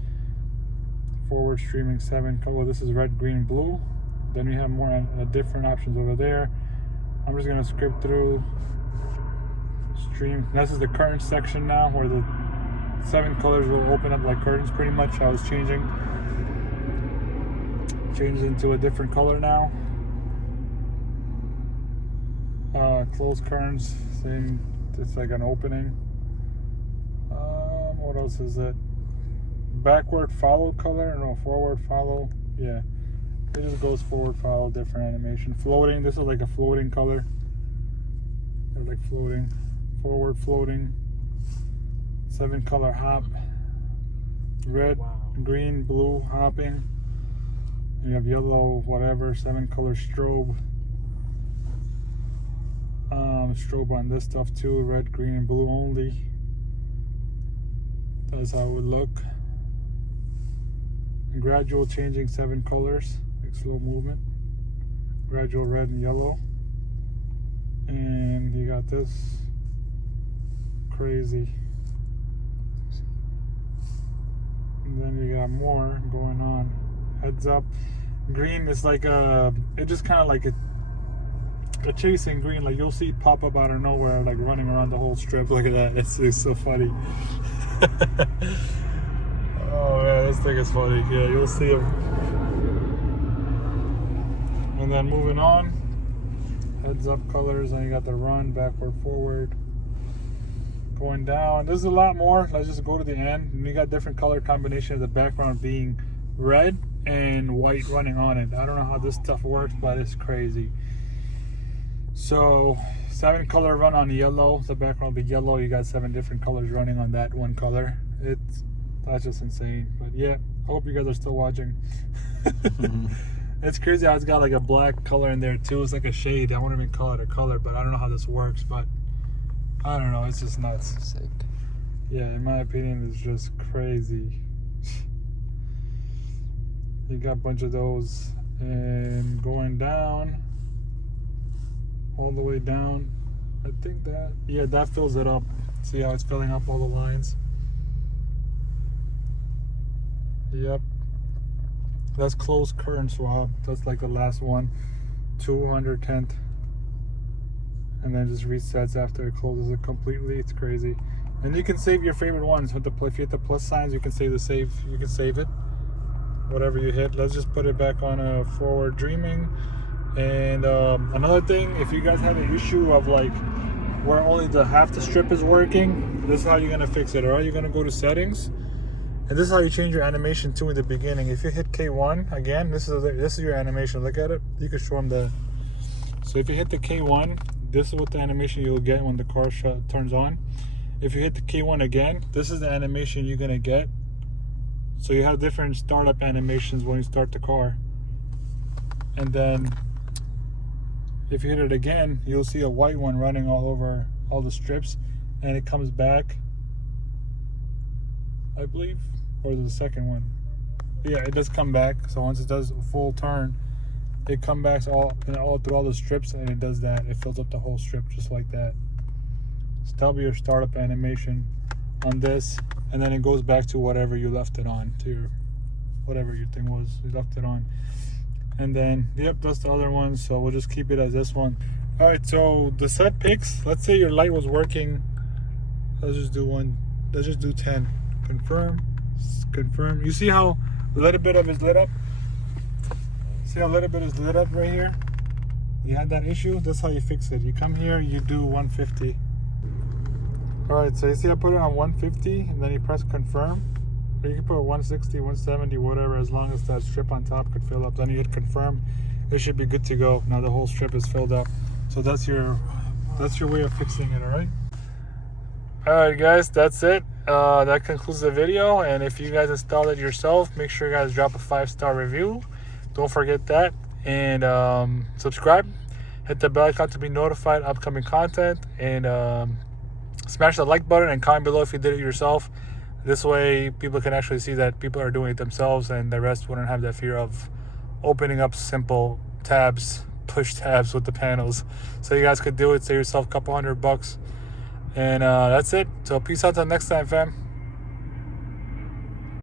Forward streaming 7 color. This is red, green, blue. Then we have more different options over there. I'm just gonna skip through. Stream. This is the current section now, where the 7 colors will open up like curtains pretty much. I was changing into a different color now. Closed curtains, same, it's like an opening. What else is it? Backward follow color, no, forward follow. Yeah, it just goes forward follow, different animation. Floating, this is like a floating color. They're like floating. Forward floating, 7 color hop, red, green, blue hopping. You have yellow, whatever, 7 color strobe. Strobe on this stuff too, red, green, and blue only. That's how it would look. And gradual changing 7 colors, like slow movement. Gradual red and yellow. And you got this crazy. And then you got more going on. Heads up. Green is like it just kind of like a chasing green. Like you'll see it pop up out of nowhere, like running around the whole strip. Look at that. It's so funny. Oh man, this thing is funny. Yeah, you'll see him. And then moving on, heads up colors, and you got the run, backward, forward. Going down, there's a lot more. Let's just go to the end. And you got different color combinations, the background being red and white running on it. I don't know how this stuff works, but it's crazy. So 7 color run on yellow, the background will be yellow. You got 7 different colors running on that one color. That's just insane. But yeah, I hope you guys are still watching. It's crazy how it's got like a black color in there too. It's like a shade. I won't even call it a color, but I don't know how this works, but I don't know, it's just nuts. Sick. Yeah, in my opinion, it's just crazy. You got a bunch of those. And going down, all the way down, I think that, yeah, that fills it up. See how it's filling up all the lines? Yep. That's closed current swap. That's like the last one. 210th. And then just resets after it closes it completely. It's crazy. And you can save your favorite ones with if you hit the plus signs, you can save you can save it, whatever you hit. Let's just put it back on a forward dreaming. And another thing, if you guys have an issue of like where only half the strip is working, this is how you're gonna fix it. All right, you're gonna go to settings, and this is how you change your animation too in the beginning. If you hit K1 again, this is your animation. Look at it. You can show them so if you hit the K1, this is what the animation you'll get when the car turns on. If you hit the K1 again, this is the animation you're gonna get. So you have different startup animations when you start the car. And then if you hit it again, you'll see a white one running all over all the strips, and it comes back, I believe, or the second one. Yeah, it does come back. So once it does a full turn, it comes back all through all the strips, and it does that. It fills up the whole strip just like that. So that'll be your startup animation on this, and then it goes back to whatever you left it on, to your whatever your thing was you left it on. And then yep, that's the other one, so we'll just keep it as this one. All right, so the set picks, let's say your light was working. Let's just do 10. Confirm. You see how a little bit of it is lit up? See how a little bit is lit up right here? You had that issue? That's how you fix it. You come here, you do 150. All right, so you see I put it on 150, and then you press confirm. Or you can put 160, 170, whatever, as long as that strip on top could fill up. Then you hit confirm. It should be good to go. Now the whole strip is filled up. So that's your way of fixing it, all right? All right, guys, that's it. That concludes the video. And if you guys installed it yourself, make sure you guys drop a 5-star review. Don't forget that. And subscribe. Hit the bell icon to be notified of upcoming content. And smash the like button and comment below if you did it yourself. This way people can actually see that people are doing it themselves, and the rest wouldn't have that fear of opening up simple tabs, push tabs with the panels. So you guys could do it, save yourself a couple $100. And that's it. So peace out till next time, fam.